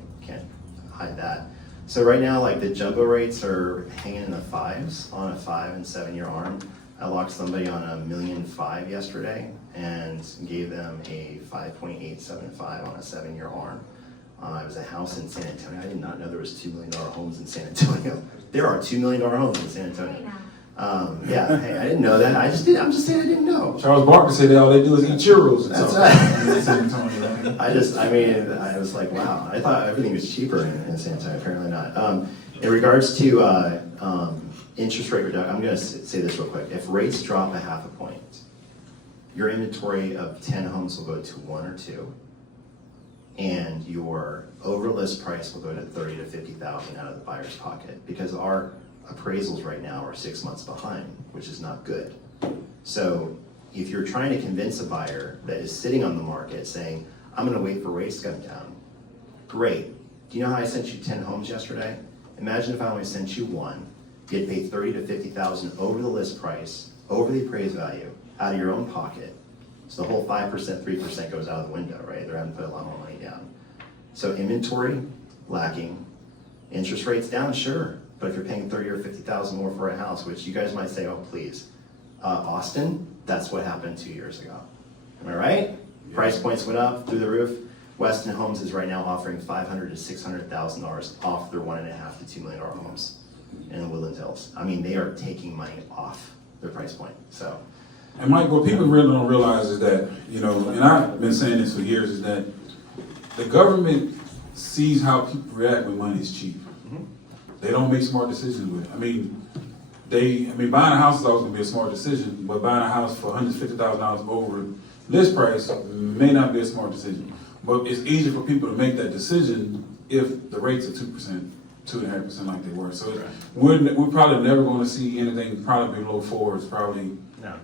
hide that. So right now, like the jumbo rates are hanging in the 5s on a 5 and 7 year arm. I locked somebody on $1.5 million yesterday and gave them a 5.875 on a 7 year arm. It was a house in San Antonio. I did not know there was $2 million homes in San Antonio. There are $2 million homes in San Antonio. Yeah, hey, I didn't know that. I'm just saying I didn't know. Charles Barker said all they do is eat churros. That's right. I was like, wow. I thought everything was cheaper in San Antonio. Apparently not. In regards to interest rate reduction, I'm going to say this real quick. If rates drop 0.5 point, your inventory of 10 homes will go to 1 or 2. And your over list price will go to 30 to 50,000 out of the buyer's pocket because our appraisals right now are 6 months behind, which is not good. So if you're trying to convince a buyer that is sitting on the market saying, I'm going to wait for rates to come down, great. Do you know how I sent you 10 homes yesterday? Imagine if I only sent you 1, you'd pay 30 to 50,000 over the list price, over the appraised value, out of your own pocket. So the whole 5%, 3% goes out of the window, right? They're having to put a lot more money down. So inventory lacking, interest rates down, sure. But if you're paying 30 or 50,000 more for a house, which you guys might say, oh please, Austin, that's what happened 2 years ago. Am I right? Yeah. Price points went up through the roof. Weston Homes is right now offering $500,000 to $600,000 off their $1.5 to $2 million homes in the Woodland Hills. I mean, they are taking money off their price point. So. And Mike, what people really don't realize is that, you know, and I've been saying this for years, is that the government sees how people react when money is cheap. Mm-hmm. They don't make smart decisions with it. I mean, buying a house is always going to be a smart decision, but buying a house for $150,000 over list price may not be a smart decision. But it's easier for people to make that decision if the rates are 2%, 2.5% like they were. So we're probably never going to see anything probably below 4s, probably. No.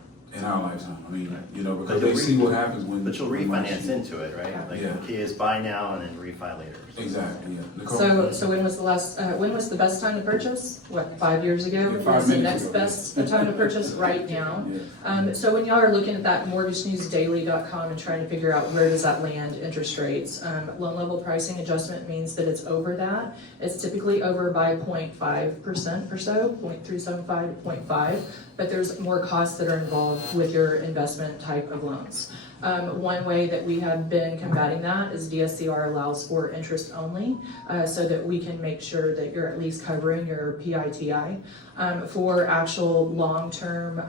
in our lifetime. I mean, you know, But because they you'll see what happens when. But you'll when refinance you- into it, right? Like Yeah. the key is buy now and then refi later. Exactly, yeah. Nicole? So when was the best time to purchase? What, 5 years ago? Yeah, 5 What's the minutes next ago. best time to purchase? Right now. Yeah. So when y'all are looking at that mortgagenewsdaily.com and trying to figure out where does that land interest rates, loan level pricing adjustment means that it's over that. It's typically over by 0.5% or so, 0.375 to 0.5, but there's more costs that are involved with your investment type of loans. One way that we have been combating that is DSCR allows for interest only, so that we can make sure that you're at least covering your PITI. For actual long-term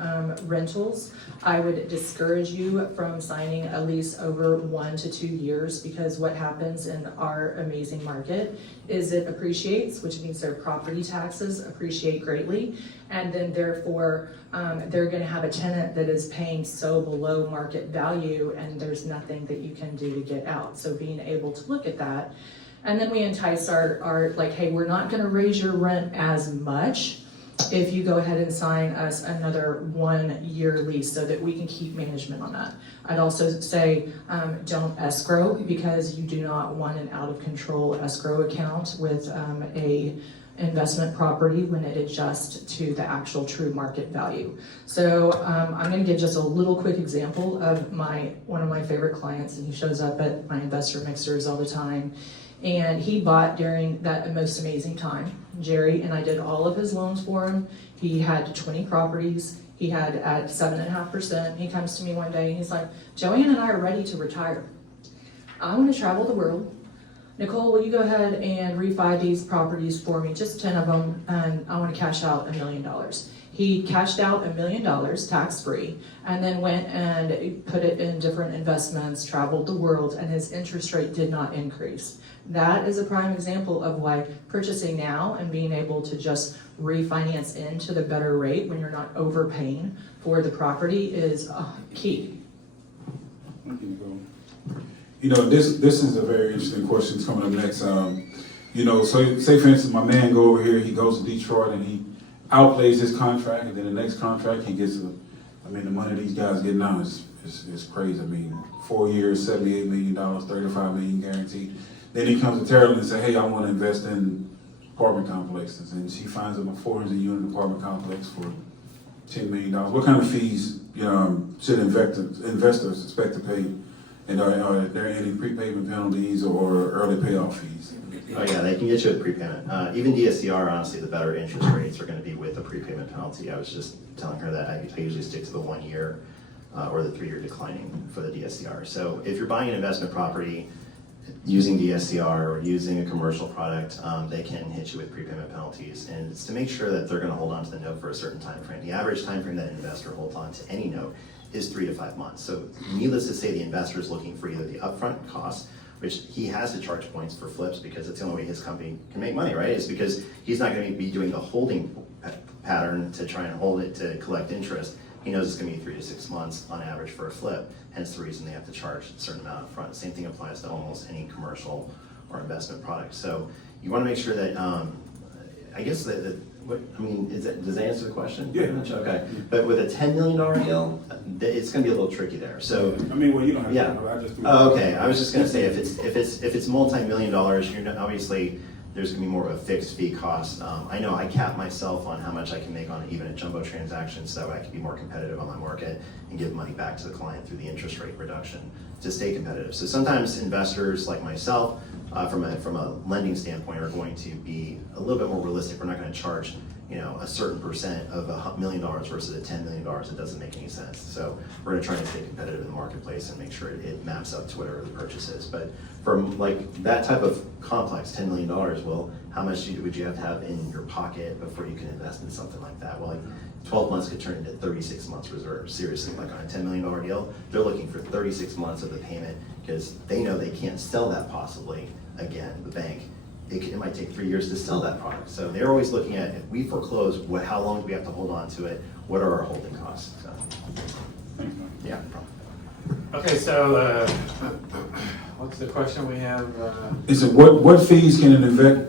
rentals, I would discourage you from signing a lease over 1 to 2 years, because what happens in our amazing market is it appreciates, which means their property taxes appreciate greatly, and then therefore they're going to have a tenant that is paying so below market value, and there's nothing that you can do to get out. So being able to look at that, and then we entice our like, hey, we're not going to raise your rent as much if you go ahead and sign us another 1 year lease, so that we can keep management on that. I'd also say don't escrow, because you do not want an out of control escrow account with a investment property when it adjusts to the actual true market value. So I'm going to give just a little quick example of one of my favorite clients, and he shows up at my investor mixers all the time. And he bought during that most amazing time. Jerry and I did all of his loans for him. He had 20 properties. He had at 7.5%. He comes to me one day and he's like, Joanne and I are ready to retire. I want to travel the world. Nicole, will you go ahead and refi these properties for me, just 10 of them, and I want to cash out $1 million. He cashed out $1 million tax-free, and then went and put it in different investments, traveled the world, and his interest rate did not increase. That is a prime example of why purchasing now and being able to just refinance into the better rate when you're not overpaying for the property is key. You know, this is a very interesting question that's coming up next. You know, so say for instance, my man go over here, he goes to Detroit and he outplays his contract, and then the next contract he gets the money these guys get now is crazy. I mean, 4 years, $78 million, $35 million guaranteed. Then he comes to Terrell and say, hey, I want to invest in apartment complexes, and she finds him a 400 unit apartment complex for $10 million. What kind of fees should investors expect to pay? And are there any prepayment penalties or early payoff fees? Oh yeah, they can get you a prepayment. Even DSCR, honestly, the better interest rates are going to be with a prepayment penalty. I was just telling her that I usually stick to the 1 year or the 3 year declining for the DSCR. So if you're buying an investment property using DSCR or using a commercial product, they can hit you with prepayment penalties, and it's to make sure that they're going to hold on to the note for a certain time frame. The average time frame that an investor holds on to any note is 3 to 5 months. So needless to say, the investor is looking for either the upfront costs, which he has to charge points for flips because it's the only way his company can make money, right? It's because he's not going to be doing the holding pattern to try and hold it to collect interest. He knows it's going to be 3 to 6 months on average for a flip, hence the reason they have to charge a certain amount up front. Same thing applies to almost any commercial or investment product. So you want to make sure that, I guess does that answer the question? Yeah. Okay. But with a $10 million deal, it's going to be a little tricky there. So I mean, well, you don't have yeah. to. I just do Oh, okay. I was just going to say, if it's multi-million dollars, you're not, obviously there's going to be more of a fixed fee cost. I know I cap myself on how much I can make on even a jumbo transaction, so I can be more competitive on my market and give money back to the client through the interest rate reduction to stay competitive. So sometimes investors like myself, from a lending standpoint, are going to be a little bit more realistic. We're not going to charge a certain percent of $1 million versus a $10 million. It doesn't make any sense. So we're going to try and stay competitive in the marketplace and make sure it maps up to whatever the purchase is. But from like that type of complex, $10 million, well, how much would you have to have in your pocket before you can invest in something like that? Well, like 12 months could turn into 36 months reserve. Seriously, like on a $10 million deal, they're looking for 36 months of the payment because they know they can't sell that possibly again, the bank. It might take 3 years to sell that product. So they're always looking at, if we foreclose, how long do we have to hold on to it? What are our holding costs? So, yeah. Okay, so what's the question we have? Is it what fees can an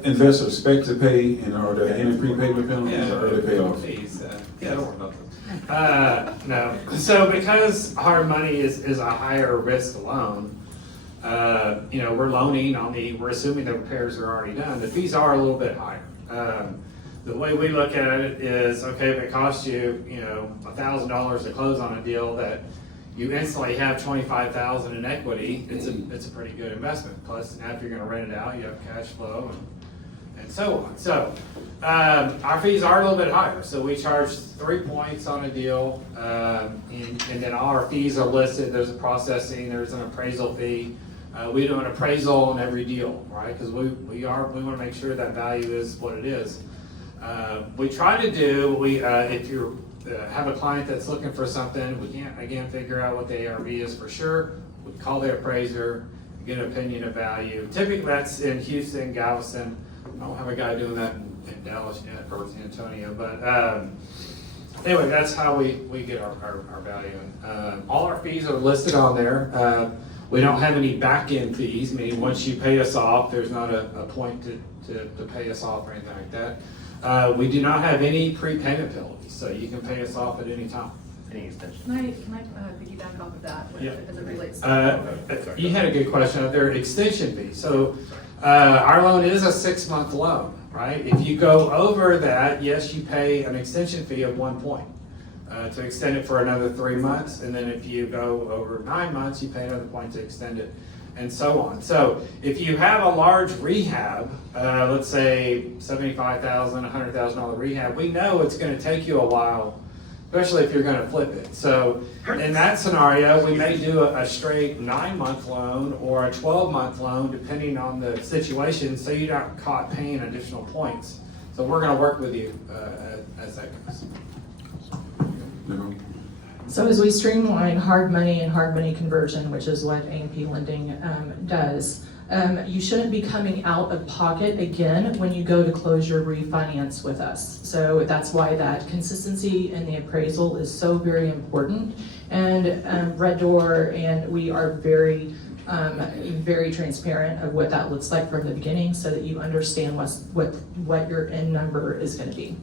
investor expect to pay, and are there any prepayment penalties or early payoff? Fees. Yeah, don't worry about No. So because hard money is a higher risk loan, we're loaning we're assuming the repairs are already done. The fees are a little bit higher. The way we look at it is, okay, if it costs you, $1,000 to close on a deal that you instantly have $25,000 in equity, it's a pretty good investment. Plus, now if you're going to rent it out, you have cash flow and so on. So our fees are a little bit higher. So we charge 3 points on a deal, and then all our fees are listed. There's a processing, there's an appraisal fee. We do an appraisal on every deal, right? Because we want to make sure that value is what it is. We try to do, if you have a client that's looking for something, we can't, again, figure out what the ARV is for sure, we call the appraiser, get an opinion of value. Typically that's in Houston, Galveston. I don't have a guy doing that in Dallas yet, or San Antonio, but anyway, that's how we get our value. All our fees are listed on there. We don't have any back-end fees, meaning once you pay us off, there's not a point to pay us off or anything like that. We do not have any prepayment penalties, so you can pay us off at any time. Any extension? Can I piggyback off of that Yeah. as it relates to? You had a good question out there, extension fee. So our loan is a 6-month loan, right? If you go over that, yes, you pay an extension fee of 1 point to extend it for another 3 months. And then if you go over 9 months, you pay another point to extend it, and so on. So if you have a large rehab, let's say $75,000, $100,000 rehab, we know it's going to take you a while, especially if you're going to flip it. So in that scenario, we may do a straight 9-month loan or a 12-month loan, depending on the situation, so you're not caught paying additional points. So we're going to work with you as that goes. Nicole? So as we streamline hard money and hard money conversion, which is what A&P lending does, you shouldn't be coming out of pocket again when you go to close your refinance with us. So that's why that consistency in the appraisal is so very important. And Red Door, and we are very transparent of what that looks like from the beginning, so that you understand what your end number is going to be.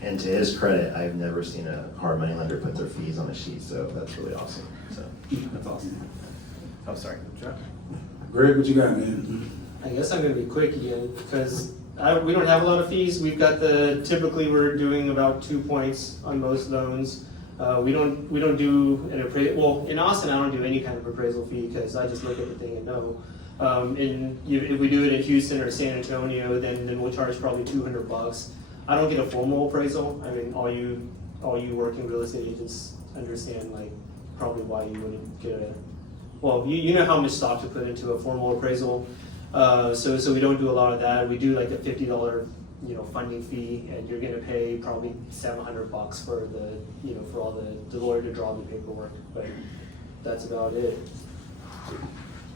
And to his credit, I've never seen a hard money lender put their fees on a sheet, so that's really awesome. So that's awesome. I'm sorry. Greg, what you got, man? I guess I'm gonna be quick again, because we don't have a lot of fees. We've got typically we're doing about 2 points on most loans. We don't do an appraisal. Well, in Austin, I don't do any kind of appraisal fee, because I just look at the thing and know. If we do it in Houston or San Antonio, then we'll charge probably $200. I don't get a formal appraisal. I mean, all you working real estate agents understand, like, probably why you wouldn't get a. Well, you know how much stock to put into a formal appraisal. So we don't do a lot of that. We do like a $50 funding fee, and you're gonna pay probably $700 for for all the lawyer to draw the paperwork. But that's about it.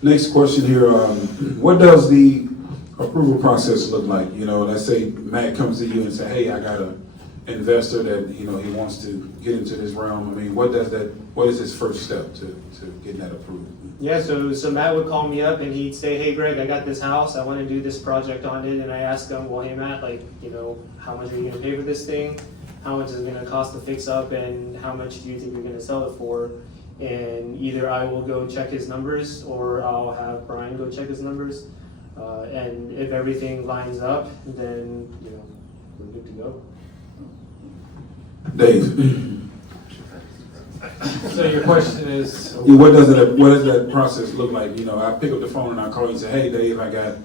Next question here, what does the approval process look like? Let's say Matt comes to you and say, hey, I got an investor that, he wants to get into this realm. I mean, what is his first step to getting that approved? Yeah, so Matt would call me up and he'd say, hey Greg, I got this house, I want to do this project on it. And I ask him, well, hey Matt, how much are you going to pay for this thing? How much is it going to cost to fix up, and how much do you think you're going to sell it for? And either I will go check his numbers, or I'll have Brian go check his numbers. And if everything lines up, then we're good to go. Dave, So your question is, what does that process look like? I pick up the phone and I call you and say, hey Dave, I got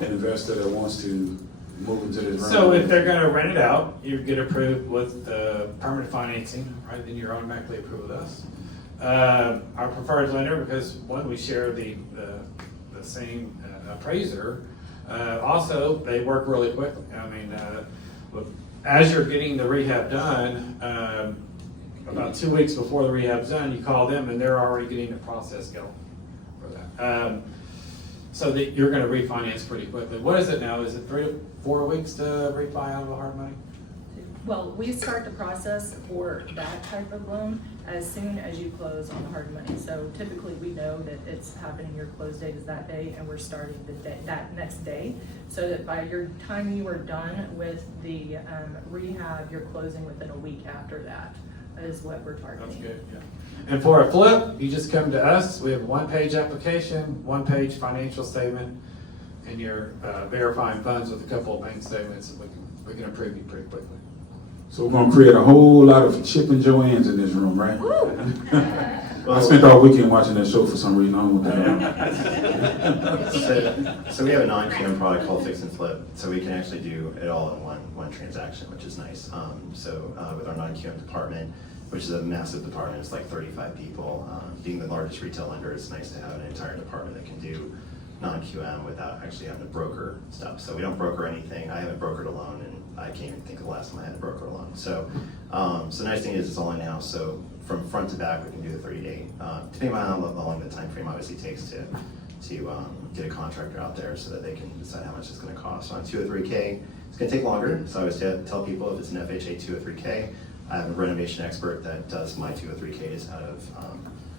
an investor that wants to move into this realm. so if they're going to rent it out, you get approved with permanent financing, right? Then you're automatically approved with us. Our preferred lender, because one, we share the same appraiser. Also, they work really quickly. I mean, as you're getting the rehab done, about 2 weeks before the rehab's done, you call them and they're already getting the process going for that. So that you're going to refinance pretty quickly. What is it now? Is it 3 to 4 weeks to refi out of the hard money? Well, we start the process for that type of loan as soon as you close on the hard money. So typically, we know that it's happening, your close date is that day, and we're starting that next day. So that by your time you are done with the rehab, you're closing within a week after that, is what we're targeting. That's good, yeah. And for a flip, you just come to us. We have a one-page application, one-page financial statement, and you're verifying funds with a couple of bank statements, and we can approve you pretty quickly. So we're gonna create a whole lot of Chip and Joannes in this room, right? I spent all weekend watching that show for some reason. I don't know what that So we have a non-QM product called Fix and Flip, so we can actually do it all in one transaction, which is nice. With our non-QM department, which is a massive department, it's like 35 people. Being the largest retail lender, it's nice to have an entire department that can do non-QM without actually having to broker stuff. So we don't broker anything. I haven't brokered a loan, and I can't even think of the last time I had to broker a loan. So the nice thing is it's all in-house. So from front to back, we can do the 30-day, depending on how long the time frame obviously takes to get a contractor out there so that they can decide how much it's going to cost. So on 203K, it's going to take longer. So I always tell people if it's an FHA 203K, I have a renovation expert that does my 203Ks out of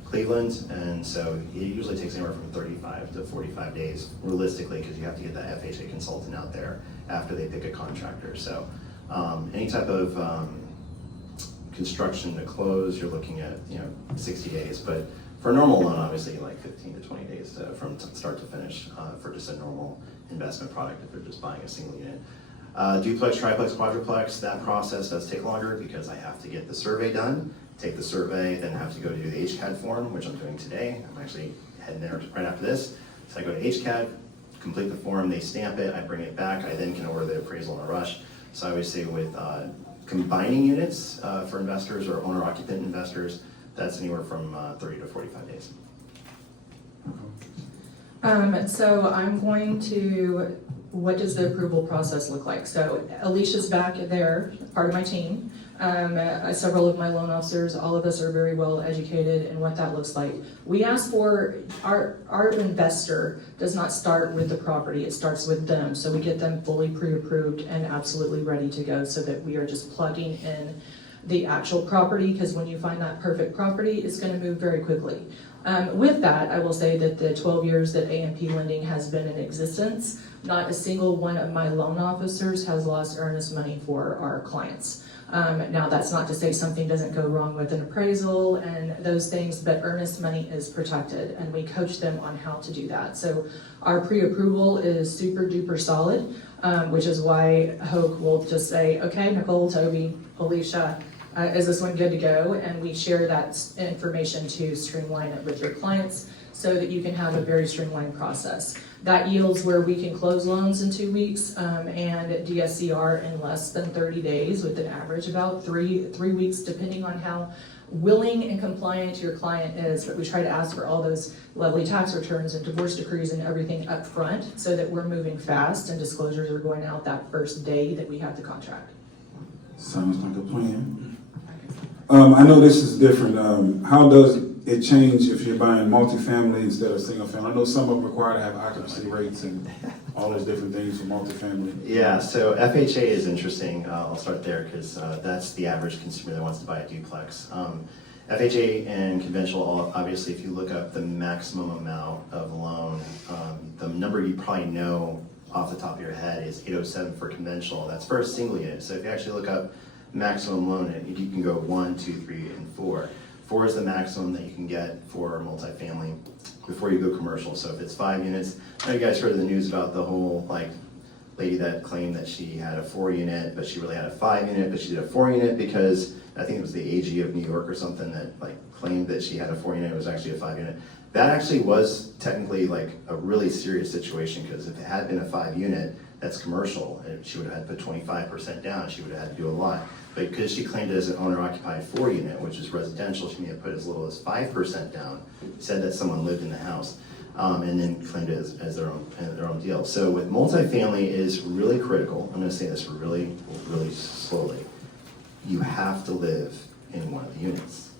Cleveland, and so it usually takes anywhere from 35 to 45 days, realistically, because you have to get that FHA consultant out there after they pick a contractor. So any type of construction to close, you're looking at 60 days, but for a normal loan, obviously like 15 to 20 days from start to finish for just a normal investment product if they're just buying a single unit. Duplex, triplex, quadruplex, that process does take longer because I have to get the survey done, take the survey, then have to go to do the HCAD form, which I'm doing today. I'm actually heading there right after this. So I go to HCAD, complete the form, they stamp it, I bring it back, I then can order the appraisal in a rush. So I always say with combining units for investors or owner-occupant investors, that's anywhere from 30 to 45 days. So I'm going to, what does the approval process look like? So Alicia's back there, part of my team. Several of my loan officers, all of us are very well educated in what that looks like. We ask for, our investor does not start with the property, it starts with them. So we get them fully pre-approved and absolutely ready to go so that we are just plugging in the actual property, because when you find that perfect property, it's going to move very quickly. With that, I will say that the 12 years that AMP Lending has been in existence, not a single one of my loan officers has lost earnest money for our clients. Now, that's not to say something doesn't go wrong with an appraisal and those things, but earnest money is protected, and we coach them on how to do that. So our pre-approval is super duper solid, which is why Hoke will just say, okay, Nicole, Toby, Alicia, is this one good to go? And we share that information to streamline it with your clients so that you can have a very streamlined process. That yields where we can close loans in 2 weeks and DSCR in less than 30 days, with an average about three weeks, depending on how willing and compliant your client is. But we try to ask for all those lovely tax returns and divorce decrees and everything up front so that we're moving fast and disclosures are going out that first day that we have the contract. Sounds like a plan. I know this is different. How does it change if you're buying multifamily instead of single family? I know some of them require to have occupancy rates and all those different things for multifamily. Yeah, so FHA is interesting. I'll start there because that's the average consumer that wants to buy a duplex. FHA and conventional, obviously, if you look up the maximum amount of loan, the number you probably know off the top of your head is 807 for conventional. That's for a single unit. So if you actually look up maximum loan, you can go 1, 2, 3, and 4. 4 is the maximum that you can get for multifamily before you go commercial. So if it's 5 units, I know you guys heard the news about the whole lady that claimed that she had a 4 unit, but she really had a 5 unit, but she did a 4 unit because I think it was the AG of New York or something that claimed that she had a 4 unit. It was actually a 5 unit. That actually was technically a really serious situation, because if it had been a 5 unit, that's commercial, and she would have had to put 25% down. She would have had to do a lot. But because she claimed it as an owner-occupied 4 unit, which is residential, she may have put as little as 5% down, said that someone lived in the house, and then claimed it as their own deal. So with multifamily is really critical. I'm going to say this really, really slowly. You have to live in one of the units.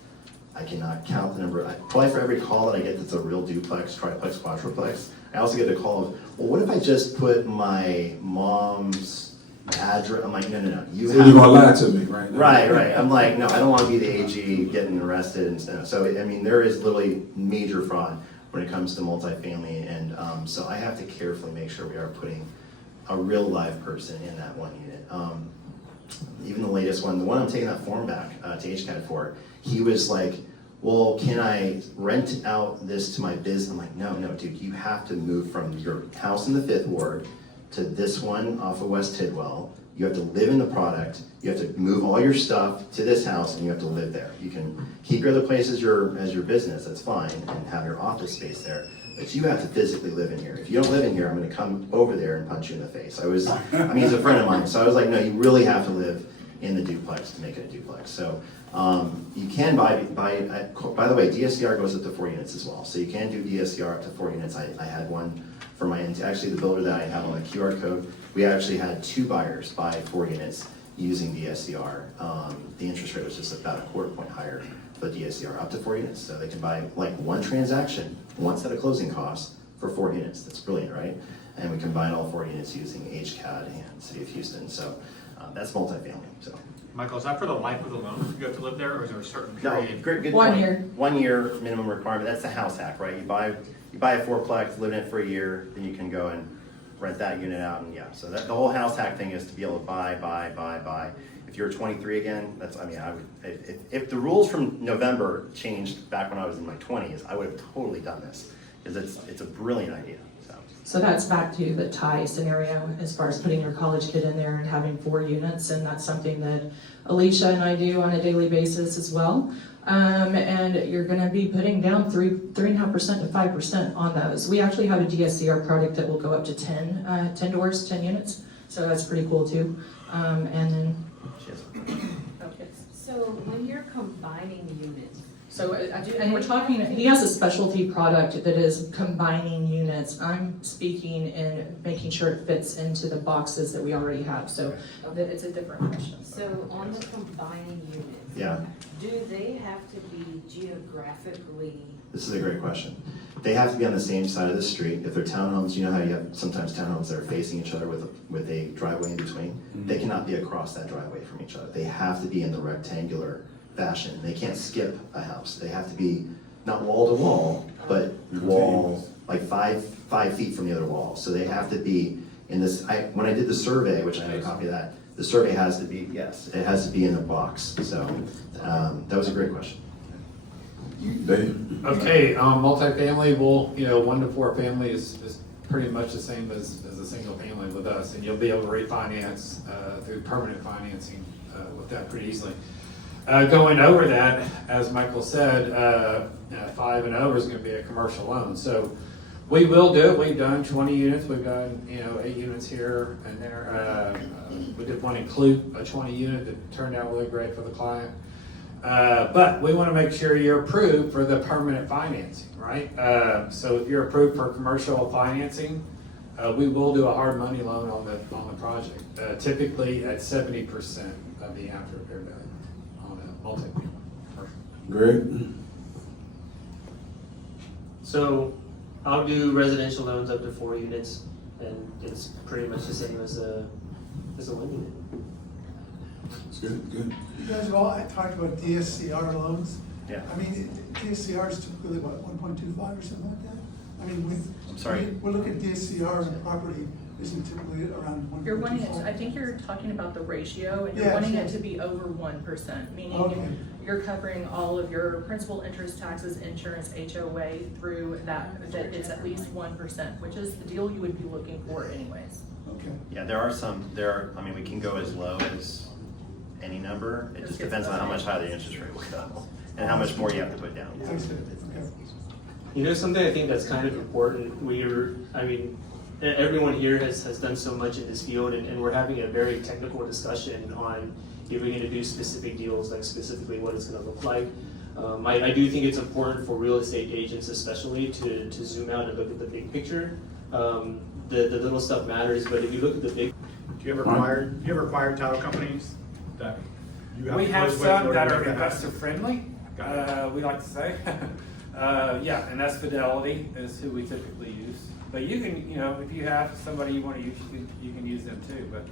I cannot count the number. Probably for every call that I get that's a real duplex, triplex, quadruplex, I also get a call of, well, what if I just put my mom's address. I'm like, no. You So you're gonna lie to me right now? Right. I'm like, no, I don't want to be the AG getting arrested and stuff. So, I mean, there is literally major fraud when it comes to multifamily, and so I have to carefully make sure we are putting a real live person in that one unit. Even the latest one, the one I'm taking that form back to HCAD for, he was like, well, can I rent out this to my business? I'm like, no, dude, you have to move from your house in the 5th Ward to this one off of West Tidwell. You have to live in the product. You have to move all your stuff to this house, and you have to live there. You can keep your other place as your business, that's fine, and have your office space there. But you have to physically live in here. If you don't live in here, I'm going to come over there and punch you in the face. He's a friend of mine, so I was like, no, you really have to live in the duplex to make it a duplex. So you can buy. By the way, DSCR goes up to 4 units as well. So you can do DSCR up to 4 units. I had one for actually the builder that I have on the QR code. We actually had 2 buyers buy 4 units using DSCR. The interest rate was just about a quarter point higher for DSCR up to 4 units. So they can buy like one transaction, one set of closing costs for 4 units. That's brilliant, right? And we combine all 4 units using HCAD and City of Houston. So that's multifamily. So. Michael, is that for the life of the loan if you have to live there, or is there a certain No, period? good 1 point. year. 1 year minimum requirement. That's the house hack, right? You buy a 4-plex, live in it for a year, then you can go and rent that unit out, and yeah. So that the whole house hack thing is to be able to buy. If you're 23 again, I would. If the rules from November changed back when I was in my 20s, I would have totally done this because it's a brilliant idea. So that's back to the tie scenario as far as putting your college kid in there and having 4 units, and that's something that Alicia and I do on a daily basis as well. And you're going to be putting down 3.5% to 5% on those. We actually have a DSCR product that will go up to 10 doors, 10 units. So that's pretty cool too. And then. Okay. So when you're combining units, So and we're talking, he has a specialty product that is combining units. I'm speaking in making sure it fits into the boxes that we already have. So That it's a different question. so on the combining units, Yeah, do they have to be geographically? this is a great question. They have to be on the same side of the street. If they're townhomes, you know how you have sometimes townhomes that are facing each other with a driveway in between? Mm-hmm. They cannot be across that driveway from each other. They have to be in the rectangular fashion. They can't skip a house. They have to be not wall to wall, but wall like five feet from the other wall. So they have to be in this. When I did the survey, which I have a copy of that, the survey has to be, yes, it has to be in a box. So that was a great question. Dave? Okay, multifamily, 1 to 4 family is pretty much the same as a single family with us, and you'll be able to refinance through permanent financing with that pretty easily. Going over that, as Michael said, 5 and over is going to be a commercial loan. So we will do it. We've done 20 units. We've done 8 units here and there. We did one include a 20 unit that turned out really great for the client. But we want to make sure you're approved for the permanent financing, right? So if you're approved for commercial financing, we will do a hard money loan on the project, typically at 70% of the after repair value on a multi-family commercial. Greg? So I'll do residential loans up to 4 units, and it's pretty much the same as a 1 unit. It's good. You guys have all talked about DSCR loans. Yeah. I mean, DSCR is typically what, 1.25 or something like that? I mean, I'm sorry. we look at DSCR and property isn't typically around 1.25. You're wanting it, I think you're talking about the ratio, and you're Yes, wanting it yes. to be over 1%, meaning Okay. you're covering all of your principal, interest, taxes, insurance, HOA through that it's at least 1%, which is the deal you would be looking for anyways. Okay. Yeah, I mean, we can go as low as any number. It just depends on how much higher the interest rate will go and how much more you have to put down. I see. Okay. Something I think that's kind of important, everyone here has done so much in this field, and we're having a very technical discussion on if we're going to do specific deals, like specifically what it's going to look like. I do think it's important for real estate agents especially to zoom out and look at the big picture. The little stuff matters, but if you look at the big. Do you ever acquire title companies that you have We to have close with some or that to are make that investor happen? friendly, we like to say. Yeah, and that's Fidelity is who we typically use. But you can, if you have somebody you want to use, you can use them too. But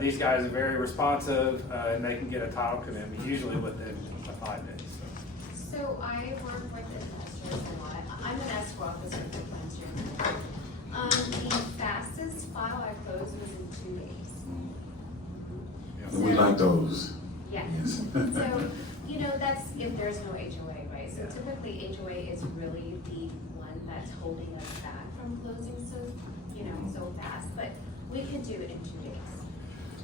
These guys are very responsive, and they can get a title commitment usually within 5 days. So I work with investors a lot. I'm an escrow officer for Tran. The fastest file I closed was in 2 days. And we like those. Yeah. Yes. So, that's if there's no HOA, right? So typically HOA is really the one that's holding us back from closing so fast, but we can do it in 2 days.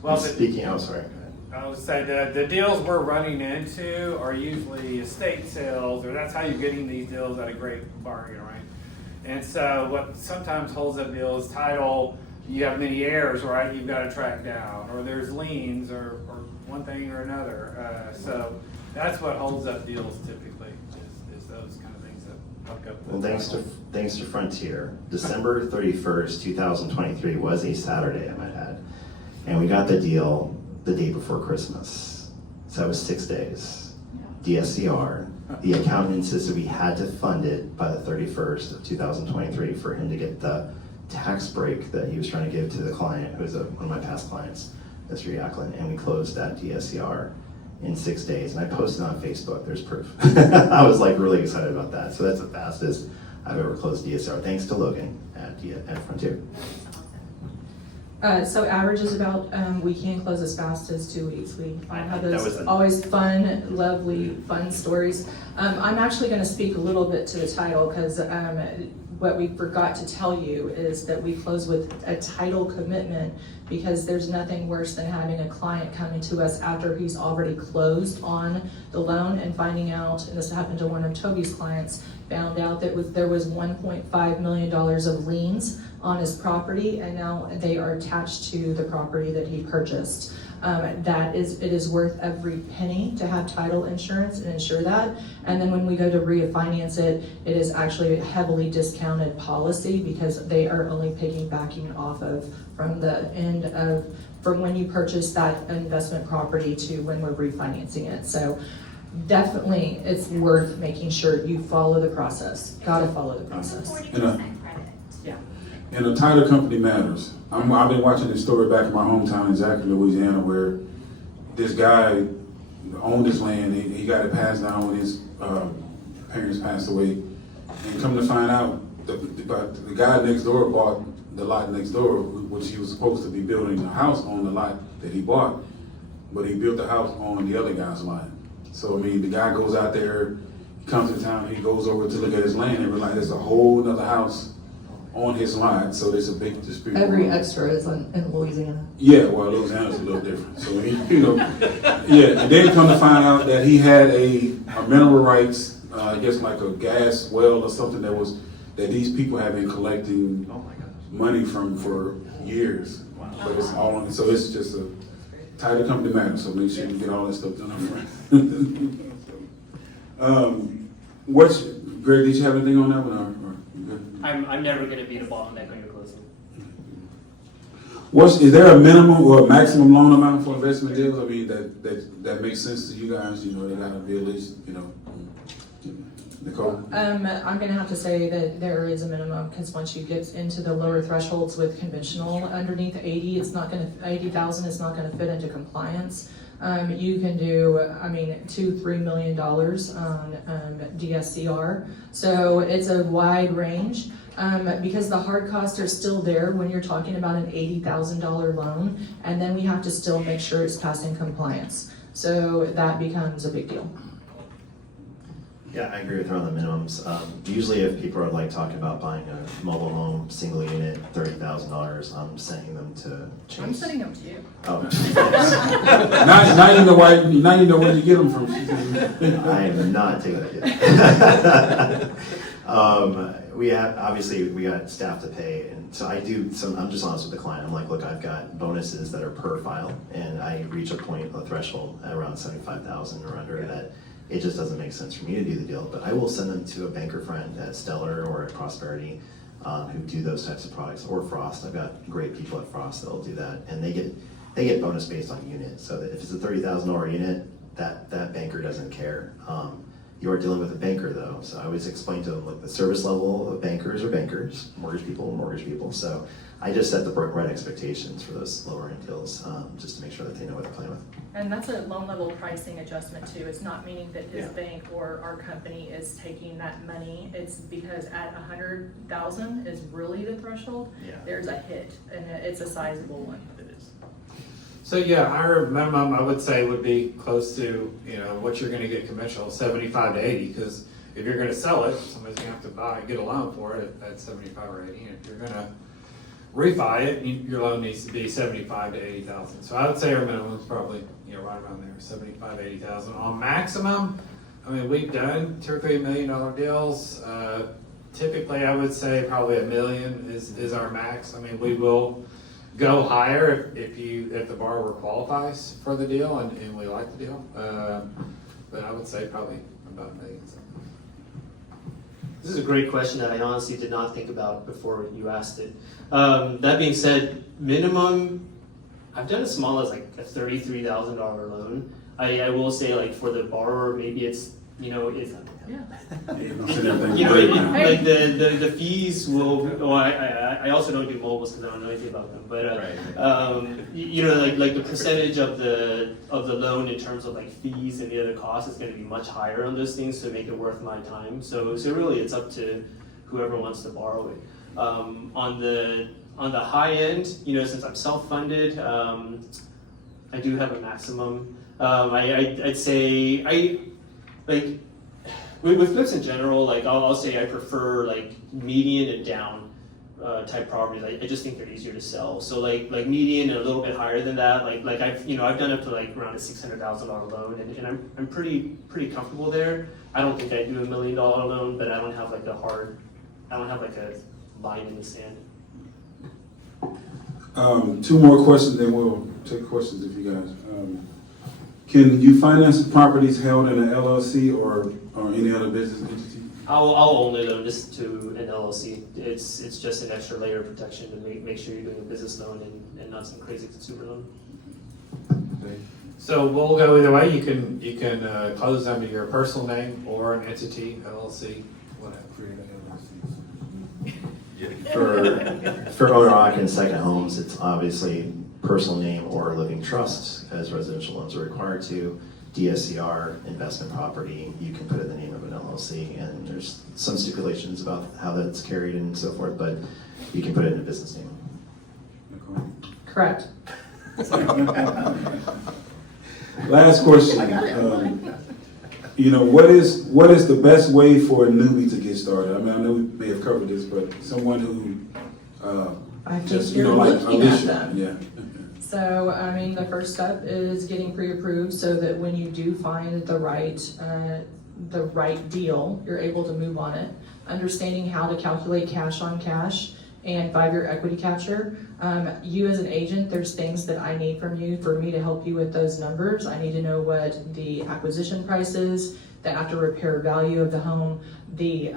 Well, Speaking, oh, sorry, go ahead. I would say the deals we're running into are usually estate sales, or that's how you're getting these deals at a great bargain, right? And so what sometimes holds up deals, title, you have many heirs, right? You've got to track down, or there's liens, or one thing or another. So that's what holds up deals typically, is those kind of things that hook up. Well, thanks to Frontier, December 31st, 2023 was a Saturday, I might add. And we got the deal the day before Christmas. So that was 6 days. DSCR. The accountant insisted we had to fund it by the 31st of 2023 for him to get the tax break that he was trying to give to the client, who was one of my past clients, Mr. Yacklin, and we closed that DSCR in 6 days. And I posted on Facebook, there's proof. I was like really excited about that. So that's the fastest I've ever closed DSCR, thanks to Logan at Frontier. So average is about, we can close as fast as 2 weeks. We have That was those the- always fun, lovely, fun stories. I'm actually gonna speak a little bit to the title, because what we forgot to tell you is that we close with a title commitment, because there's nothing worse than having a client coming to us after he's already closed on the loan and finding out, and this happened to one of Toby's clients, found out that there was $1.5 million of liens on his property, and now they are attached to the property that he purchased. It is worth every penny to have title insurance and insure that. And then when we go to refinance it, it is actually a heavily discounted policy, because they are only piggybacking off of from when you purchase that investment property to when we're refinancing it. So definitely it's worth making sure you follow the process. Gotta follow the process. 40% credit. Yeah. And the title company matters. I've been watching this story back in my hometown in Zachary, Louisiana, where this guy owned this land. He got it passed down when his parents passed away. And come to find out, the guy next door bought the lot next door, which he was supposed to be building a house on the lot that he bought, but he built the house on the other guy's lot. So, I mean, the guy goes out there, he comes to town, he goes over to look at his land and realizes there's a whole other house on his lot, so there's a big dispute. Every extra is in Louisiana. Yeah, well, Louisiana's a little different. So, yeah, and then come to find out that he had a mineral rights, I guess like a gas well or something that these people have been collecting money from for years. So it's all on, so it's just a title company matter, so make sure you get all that stuff done up front. Greg, did you have anything on that one? Or you good? I'm never going to be the bottleneck on your closing. Is there a minimum or a maximum loan amount for investment deals? I mean, that makes sense to you guys, they gotta be at least, Nicole? I'm gonna have to say that there is a minimum, because once you get into the lower thresholds with conventional underneath 80, 80,000 is not gonna fit into compliance. You can do, $2-3 million on DSCR. So it's a wide range, because the hard costs are still there when you're talking about an $80,000 loan, and then we have to still make sure it's passing compliance. So that becomes a big deal. Yeah, I agree with her on the minimums. Usually if people are like talking about buying a mobile home, single unit, $30,000, I'm sending them to Chase. I'm sending them to you. Oh. Now you know where you get them from. I am not taking that yet. We got staff to pay, and so I'm just honest with the client. I'm like, look, I've got bonuses that are per file, and I reach a threshold at around 75,000 or under that it just doesn't make sense for me to do the deal, but I will send them to a banker friend at Stellar or at Prosperity who do those types of products, or Frost. I've got great people at Frost that'll do that, and they get bonus based on unit. So that if it's a $30,000 unit, that banker doesn't care. You are dealing with a banker though, so I always explain to them, look, the service level of bankers are bankers, mortgage people are mortgage people. So I just set the right expectations for those lower end deals, just to make sure that they know what they're playing with. And that's a loan level pricing adjustment too. It's not meaning that his bank or our company is taking that money. It's because at 100,000 is really the threshold. Yeah. There's a hit, and it's a sizable one. It is. So yeah, our minimum I would say would be close to, you know, what you're gonna get conventional, 75 to 80, because if you're gonna sell it, somebody's gonna have to get a loan for it at 75 or 80. And if you're gonna refi it, your loan needs to be 75 to 80,000. So I would say our minimum is probably, you know, right around there, 75, 80,000. On maximum, I mean, we've done $2 or $3 million deals. Typically, I would say probably $1 million is our max. I mean, we will go higher if the borrower qualifies for the deal and we like the deal. But I would say probably about $1 million. This is a great question that I honestly did not think about before you asked it. That being said, minimum, I've done as small as like a $33,000 loan. I will say, like, for the borrower, maybe it's, you know, it's, Yeah. you know, like the fees will, well, I also don't do mobiles because I don't know anything about them, but you know, like the percentage of the loan in terms of like fees and the other costs is going to be much higher on those things to make it worth my time. So really it's up to whoever wants to borrow it. On the high end, you know, since I'm self-funded, I do have a maximum. I'd say like with flips in general, like I'll say I prefer like median and down type properties. I just think they're easier to sell. So like median and a little bit higher than that. Like I've done up to like around a $600,000 loan, and I'm pretty comfortable there. I don't think I'd do $1 million loan, but I don't have like a line in the sand. 2 more questions, then we'll take questions if you guys. Can you finance properties held in an LLC or any other business entity? I'll only loan this to an LLC. It's just an extra layer of protection to make sure you're doing a business loan and not some crazy consumer loan. Okay. So we'll go either way. You can close under your personal name or an entity, LLC, whatever. For owner-occupied second homes, it's obviously personal name or living trust, as residential loans are required to. DSCR, investment property, you can put it in the name of an LLC, and there's some stipulations about how that's carried and so forth, but you can put it in a business name. Nicole? Correct. Last question. You know, what is the best way for a newbie to get started? I mean, I know we may have covered this, but someone who I think just, you're like looking at Alicia, them. yeah. So, I mean, the first step is getting pre-approved so that when you do find the right deal, you're able to move on it. Understanding how to calculate cash on cash and 5-year equity capture. You as an agent, there's things that I need from you for me to help you with those numbers. I need to know what the acquisition price is, the after repair value of the home, the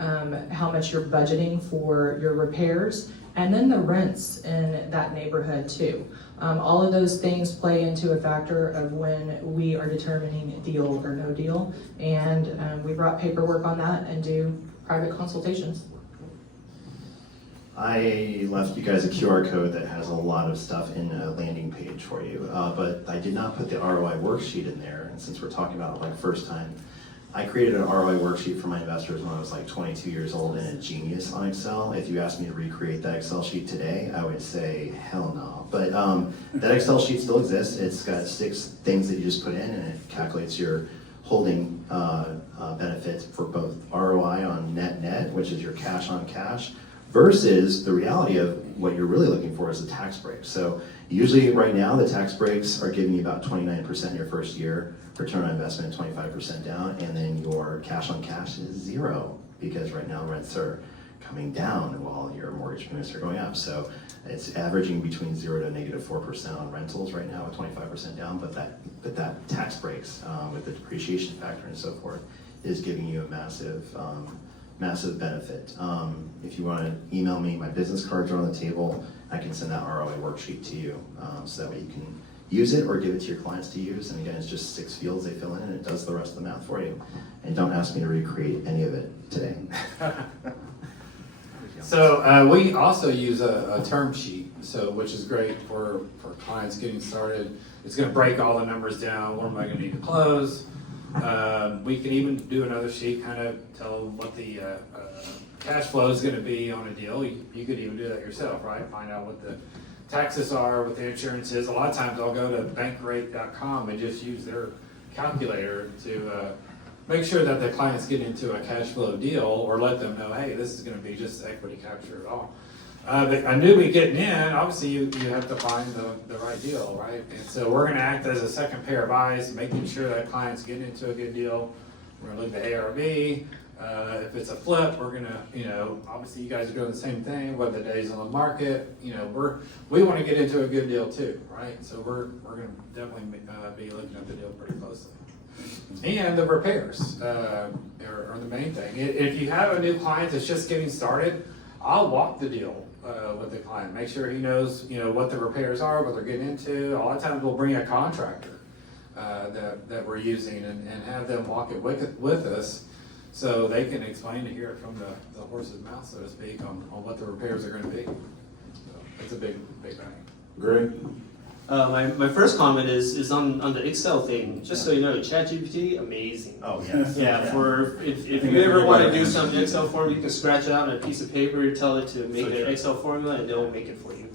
how much you're budgeting for your repairs, and then the rents in that neighborhood too. All of those things play into a factor of when we are determining deal or no deal, and we brought paperwork on that and do private consultations. I left you guys a QR code that has a lot of stuff in a landing page for you, but I did not put the ROI worksheet in there, and since we're talking about it like first time, I created an ROI worksheet for my investors when I was like 22 years old and a genius on Excel. If you asked me to recreate that Excel sheet today, I would say hell no. But that Excel sheet still exists. It's got 6 things that you just put in, and it calculates your holding benefit for both ROI on net, which is your cash on cash, versus the reality of what you're really looking for is a tax break. So usually right now the tax breaks are giving you about 29% in your first year, return on investment 25% down, and then your cash on cash is 0 because right now rents are coming down while your mortgage payments are going up. So it's averaging between 0 to negative 4% on rentals right now with 25% down, but that tax breaks with the depreciation factor and so forth is giving you a massive benefit. If you want to email me, my business cards are on the table. I can send that ROI worksheet to you, so that way use it or give it to your clients to use. And again, it's just 6 fields they fill in and it does the rest of the math for you. And don't ask me to recreate any of it today. So we also use a term sheet, which is great for clients getting started. It's going to break all the numbers down. What am I going to need to close? We can even do another sheet, kind of tell them what the cash flow is going to be on a deal. You could even do that yourself, right? Find out what the taxes are, what the insurance is. A lot of times I'll go to bankrate.com and just use their calculator to make sure that the clients get into a cash flow deal, or let them know, hey, this is going to be just equity capture at all. But a newbie getting in, obviously you have to find the right deal, right? And so we're going to act as a second pair of eyes, making sure that clients get into a good deal. We're going to look at ARV. If it's a flip, we're going to, obviously you guys are doing the same thing, what the days on the market, we want to get into a good deal too, right? So we're going to definitely be looking at the deal pretty closely. And the repairs are the main thing. If you have a new client that's just getting started, I'll walk the deal with the client. Make sure he knows, what the repairs are, what they're getting into. A lot of times we'll bring a contractor that we're using and have them walk it with us, so they can explain to hear it from the horse's mouth, so to speak, on what the repairs are going to be. So it's a big bang. Greg? My first comment is on the Excel thing. Just so you know, ChatGPT, amazing. Oh, yes. Yeah, if you ever want to do some Excel formula, you can scratch it out on a piece of paper, tell it to make an Excel formula, and they'll make it for you.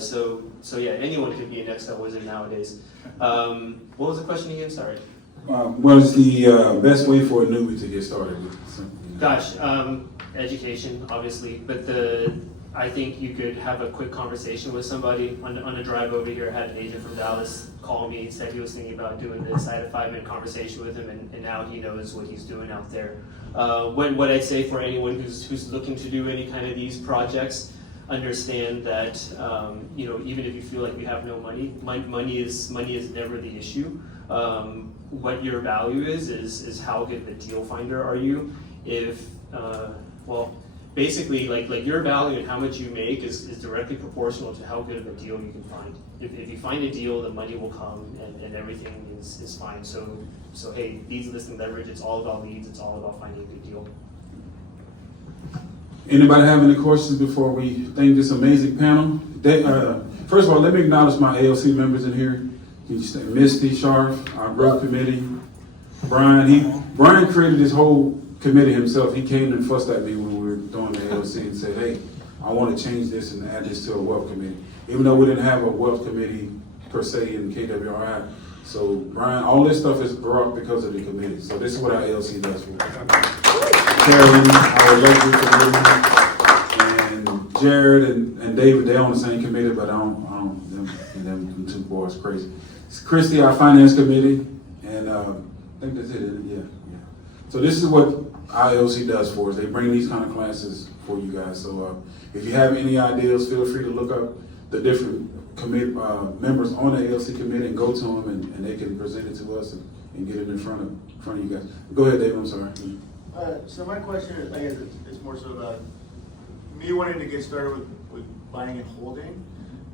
So yeah, anyone can be an Excel wizard nowadays. What was the question again? Sorry. What is the best way for a newbie to get started with something? Gosh, education, obviously, but I think you could have a quick conversation with somebody. On a drive over here, I had an agent from Dallas call me, said he was thinking about doing this. I had a 5-minute conversation with him, and now he knows what he's doing out there. What I'd say for anyone who's looking to do any kind of these projects, understand that even if you feel like you have no money, money is never the issue. What your value is how good of a deal finder are you. Basically, like your value and how much you make is directly proportional to how good of a deal you can find. If you find a deal, the money will come and everything is fine. So hey, leads, listing, leverage, it's all about leads, it's all about finding a good deal. Anybody have any questions before we thank this amazing panel? First of all, let me acknowledge my ALC members in here. Misty Sharp, our growth committee. Brian created this whole committee himself. He came and fussed at me when we were doing the ALC and said, hey, I want to change this and add this to a wealth committee. Even though we didn't have a wealth committee per se in KWRI. So Brian, all this stuff is brought because of the committee. So this is what our ALC does for us. Carolyn, our elected committee, and Jared and David, they're on the same committee, but I don't them two boys crazy. It's Christy, our finance committee, and I think that's it, isn't it? Yeah. So this is what ILC does for us. They bring these kind of classes for you guys. So if you have any ideas, feel free to look up the different members on the ALC committee and go to them, and they can present it to us and get it in front of you guys. Go ahead, David. I'm sorry. So my question is, I guess it's more so about me wanting to get started with buying and holding.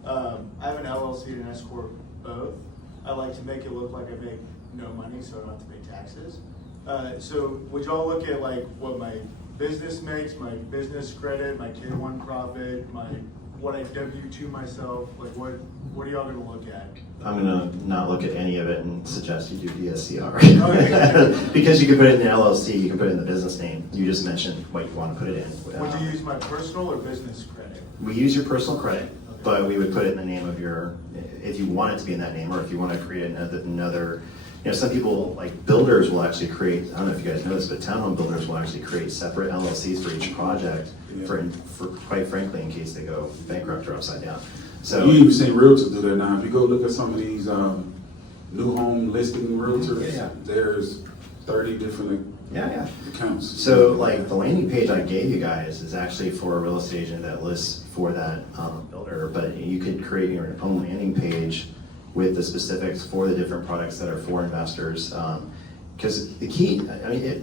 I have an LLC and an S corp both. I like to make it look like I make no money, so I don't have to pay taxes. So would y'all look at like what my business makes, my business credit, my K1 profit, what I W-2 myself? Like what are y'all gonna look at? I'm gonna not look at any of it and suggest you do the STR. Because you can put it in the LLC, you can put it in the business name. You just mentioned what you want to put it in. Would you use my personal or business credit? We use your personal credit, but we would put it in the name of if you want it to be in that name, or if you want to create another, some people, like builders will actually create, I don't know if you guys know this, but townhome builders will actually create separate LLCs for each project, for quite frankly, in case they go bankrupt or upside down. So you even see realtors do that now. If you go look at some of these new home listing realtors, there's 30 different accounts. So like the landing page I gave you guys is actually for a real estate agent that lists for that builder, but you could create your own landing page with the specifics for the different products that are for investors. Because the key,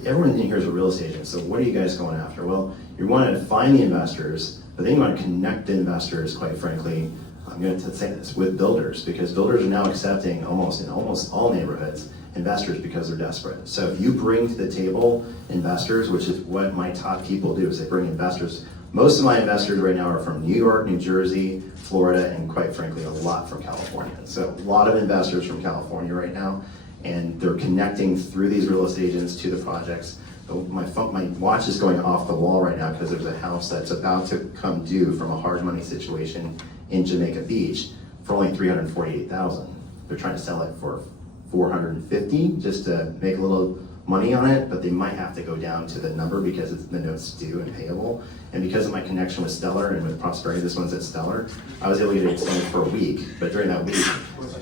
everyone in here is a real estate agent, so what are you guys going after? Well, you want to find the investors, but then you want to connect the investors, quite frankly, I'm going to say this, with builders, because builders are now accepting almost in almost all neighborhoods investors because they're desperate. So if you bring to the table investors, which is what my top people do, is they bring investors. Most of my investors right now are from New York, New Jersey, Florida, and quite frankly, a lot from California. So a lot of investors from California right now, and they're connecting through these real estate agents to the projects. My watch is going off the wall right now because there's a house that's about to come due from a hard money situation in Jamaica Beach for only $348,000. They're trying to sell it for $450 just to make a little money on it, but they might have to go down to the number because it's the note's due and payable. And because of my connection with Stellar and with Prosperity, this one's at Stellar, I was able to get it extended for a week. But during that week,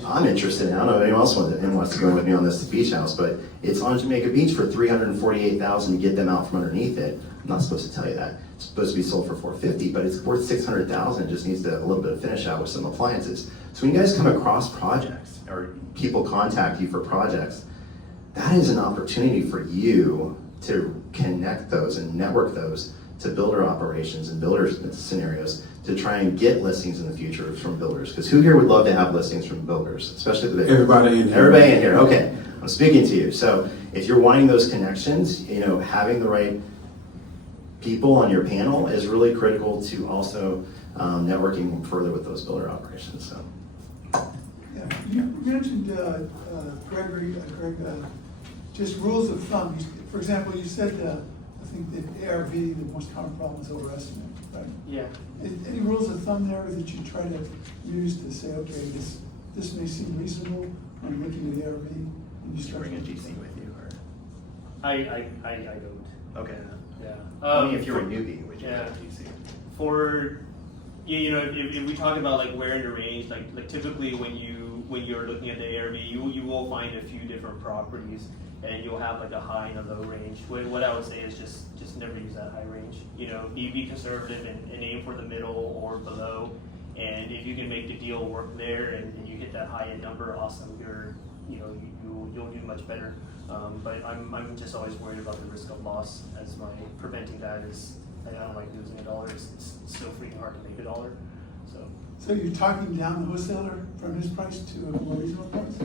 I'm interested. I don't know if anyone else wants to go with me on this beach house, but it's on Jamaica Beach for $348,000 to get them out from underneath it. I'm not supposed to tell you that. It's supposed to be sold for $450, but it's worth $600,000. It just needs a little bit of finish out with some appliances. So when you guys come across projects or people contact you for projects, that is an opportunity for you to connect those and network those to builder operations and builder scenarios to try and get listings in the future from builders. Because who here would love to have listings from builders, especially the big Everybody in here. Everybody in here, okay. I'm speaking to you. So if you're wanting those connections, having the right people on your panel is really critical to also networking further with those builder operations. So. Yeah, you mentioned, Greggory, just rules of thumb. For example, you said, I think that ARV, the most common problem is overestimate, right? Yeah. Any rules of thumb there that you try to use to say, okay, this may seem reasonable when looking at ARV? And you start Bring a GC with you, or I don't. okay. Yeah. Only if you're a newbie, would you yeah. have a GC? For if we talk about like where in the range, like typically when you're looking at the ARV, you will find a few different properties, and you'll have like a high and a low range. What I would say is just never use that high range. Be conservative and aim for the middle or below. And if you can make the deal work there and you hit that high end number, awesome. You'll do much better. But I'm just always worried about the risk of loss as my preventing that is. I don't like losing $1. It's so freaking hard to make $1. So you're talking down the wholesaler from his price to a more reasonable price?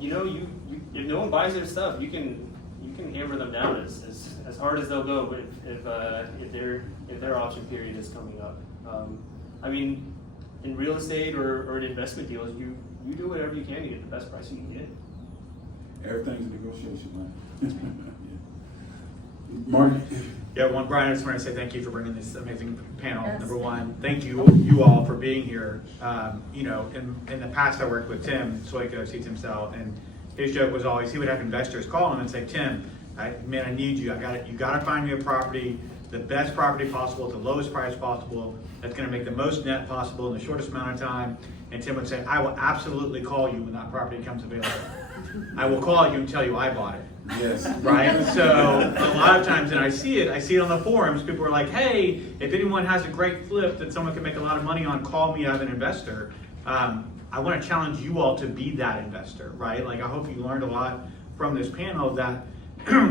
You if no one buys their stuff, you can hammer them down as hard as they'll go. But if their option period is coming up, in real estate or in investment deals, you do whatever you can to get the best price you can get. Everything's a negotiation, man. Marty? Yeah, Brian, I just want to say thank you for bringing this amazing panel. Yes. Number one, thank you all for being here. In the past I worked with Tim Soika of Tim Cell, and his joke was always he would have investors call him and say, Tim, I need you. You got to find me a property, the best property possible at the lowest price possible, that's going to make the most net possible in the shortest amount of time. And Tim would say, I will absolutely call you when that property comes available. I will call you and tell you I bought it. Yes. Right? So a lot of times, and I see it on the forums, people are like, hey, if anyone has a great flip that someone can make a lot of money on, call me as an investor. I want to challenge you all to be that investor, right? Like, I hope you learned a lot from this panel that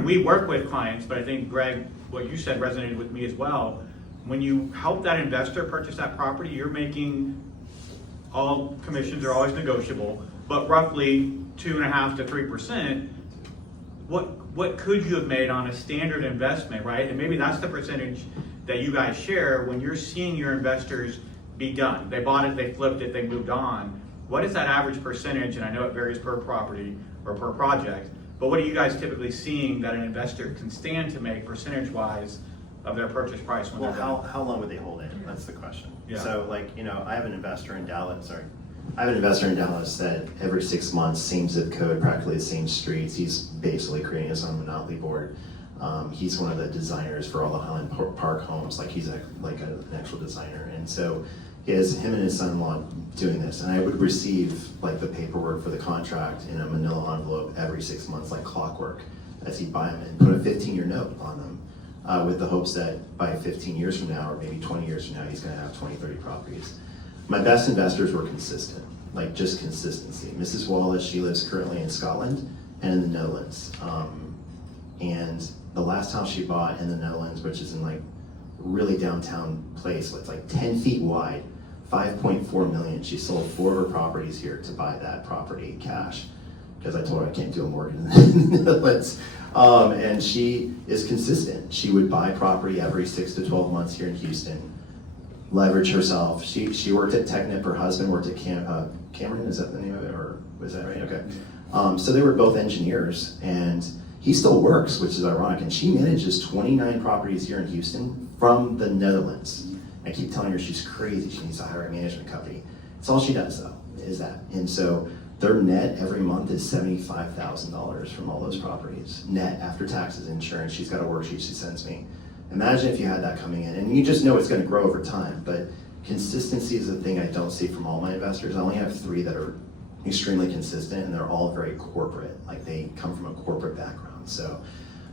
we work with clients, but I think, Greg, what you said resonated with me as well. When you help that investor purchase that property, you're making, all commissions are always negotiable, but roughly 2.5% to 3%. What could you have made on a standard investment, right? And maybe that's the percentage that you guys share when you're seeing your investors be done. They bought it, they flipped it, they moved on. What is that average percentage? And I know it varies per property or per project, but what are you guys typically seeing that an investor can stand to make percentage-wise of their purchase price when Well, they're done? how long would they hold it? That's the question. Yeah. So I have an investor in Dallas, that every 6 months, same zip code, practically the same streets. He's basically creating his own monopoly board. He's one of the designers for all the Highland Park homes. Like he's an actual designer. And so he has him and his son-in-law doing this. And I would receive like the paperwork for the contract in a manila envelope every 6 months, like clockwork, as he'd buy them and put a 15-year note on them with the hopes that by 15 years from now, or maybe 20 years from now, he's gonna have 20, 30 properties. My best investors were consistent, like just consistency. Mrs. Wallace, she lives currently in Scotland and in the Netherlands. And the last house she bought in the Netherlands, which is in like really downtown place, it's like 10 feet wide, $5.4 million. She sold 4 of her properties here to buy that property cash, because I told her I can't do a mortgage. And she is consistent. She would buy property every 6 to 12 months here in Houston, leverage herself. She worked at Technip. Her husband worked at Cameron, is that the name of it, or was that right? Okay. So they were both engineers, and he still works, which is ironic. And she manages 29 properties here in Houston from the Netherlands. I keep telling her she's crazy. She needs to hire a management company. It's all she does, though, is that. And so their net every month is $75,000 from all those properties. Net after taxes, insurance. She's got a worksheet she sends me. Imagine if you had that coming in, and you just know it's going to grow over time. But consistency is a thing I don't see from all my investors. I only have 3 that are extremely consistent, and they're all very corporate. Like, they come from a corporate background. So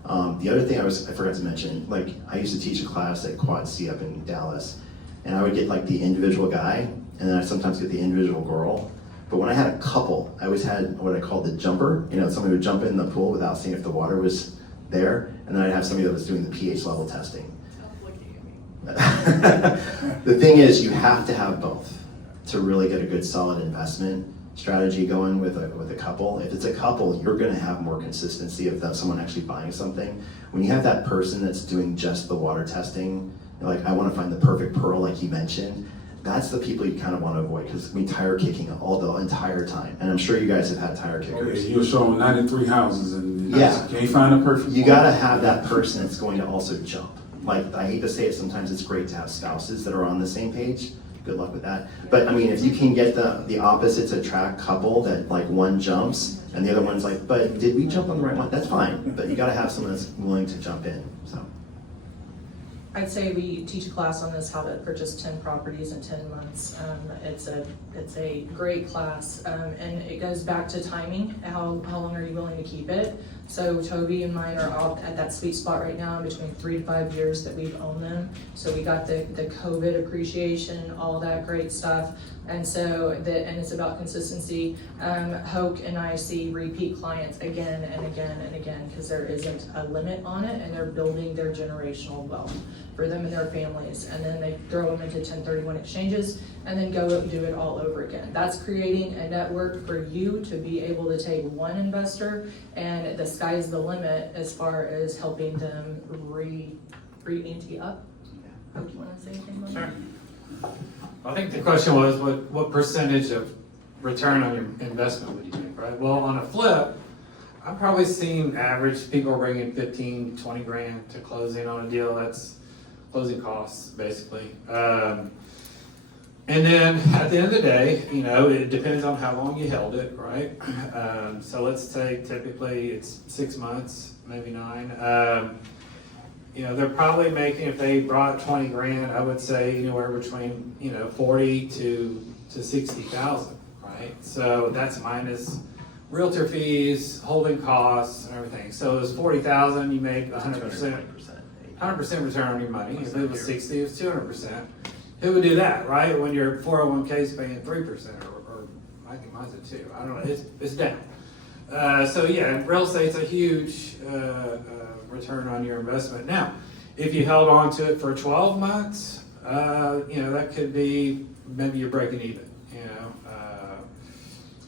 the other thing I forgot to mention, like, I used to teach a class at Quad C up in Dallas, and I would get like the individual guy, and then I sometimes get the individual girl. But when I had a couple, I always had what I called the jumper. You know, somebody would jump in the pool without seeing if the water was there, and then I'd have somebody that was doing the pH level testing. The thing is, you have to have both to really get a good solid investment strategy going with a couple. If it's a couple, you're going to have more consistency of someone actually buying something. When you have that person that's doing just the water testing, like, I want to find the perfect pearl, like you mentioned, that's the people you kind of want to avoid, because we tire kicking all the entire time. And I'm sure you guys have had tire kickers. Okay, you'll show them 93 houses and yeah, can't find a perfect. You got to have that person that's going to also jump. Like, I hate to say it, sometimes it's great to have spouses that are on the same page. Good luck with that. But I mean, if you can get the opposites attract couple that, like, one jumps and the other one's like, but did we jump on the right one? That's fine. But you got to have someone that's willing to jump in. So I'd say we teach a class on this, how to purchase 10 properties in 10 months. It's a great class, and it goes back to timing. How long are you willing to keep it? So Toby and mine are all at that sweet spot right now, between 3 to 5 years that we've owned them. So we got the COVID appreciation, all that great stuff. And so and it's about consistency. Hoke and I see repeat clients again and again and again, because there isn't a limit on it, and they're building their generational wealth for them and their families. And then they throw them into 1031 exchanges and then go and do it all over again. That's creating a network for you to be able to take one investor, and the sky's the limit as far as helping them re-ante up. Hope, you want to say anything about that? Sure. I think the question was, what percentage of return on your investment would you make, right? Well, on a flip, I've probably seen average people bringing 15, 20 grand to closing on a deal. That's closing costs, basically. And then at the end of the day, you know, it depends on how long you held it, right? So let's take, typically it's 6 months, maybe 9. You know, they're probably making, if they brought 20 grand, I would say anywhere between, 40 to 60,000, right? So that's minus realtor fees, holding costs, and everything. So it was 40,000, you make 100%. 100% return on your money. If it was 60, it's 200%. Who would do that, right? When your 401k is paying 3%, or I think mine's at 2. I don't know. It's down. So yeah, real estate's a huge return on your investment. Now, if you held on to it for 12 months, that could be maybe you're breaking even.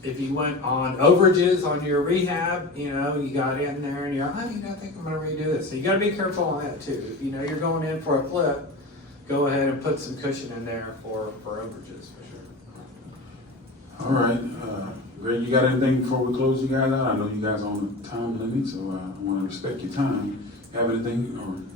If you went on overages on your rehab, you got in there and you're, I think I'm going to redo this. So you got to be careful on that too. If you're going in for a flip, go ahead and put some cushion in there for overages for sure. All right, Greg, you got anything before we close you guys out? I know you guys are on a time limit, so I want to respect your time. You have anything?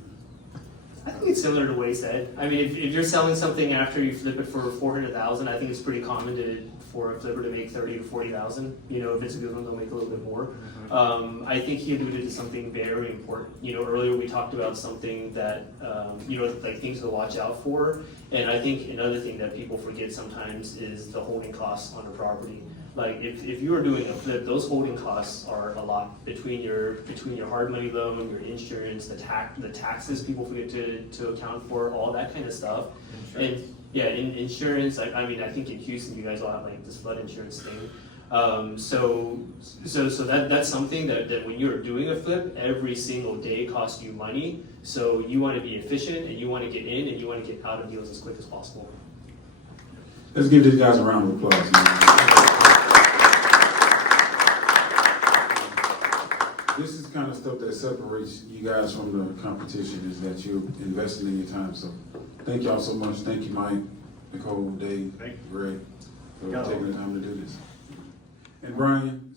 I think it's similar to what he said. I mean, if you're selling something after you flip it for $400,000, I think it's pretty common for a flipper to make $30,000 to $40,000. If it's a good one, they'll make a little bit more. I think he alluded to something very important. Earlier we talked about something that like things to watch out for, and I think another thing that people forget sometimes is the holding costs on a property. Like if you are doing a flip, those holding costs are a lot between your hard money loan, your insurance, the taxes people forget to account for, all that kind of stuff. And yeah, in insurance, I mean, I think in Houston you guys all have like this flood insurance thing. So that's something that when you're doing a flip, every single day costs you money. So you want to be efficient, and you want to get in and you want to get out of deals as quick as possible. Let's give these guys a round of applause. Man. This is kind of stuff that separates you guys from the competition, is that you're investing in your time. So thank y'all so much. Thank you, Mike, Nicole, Dave, Greg, for taking the time to do this. And Brian,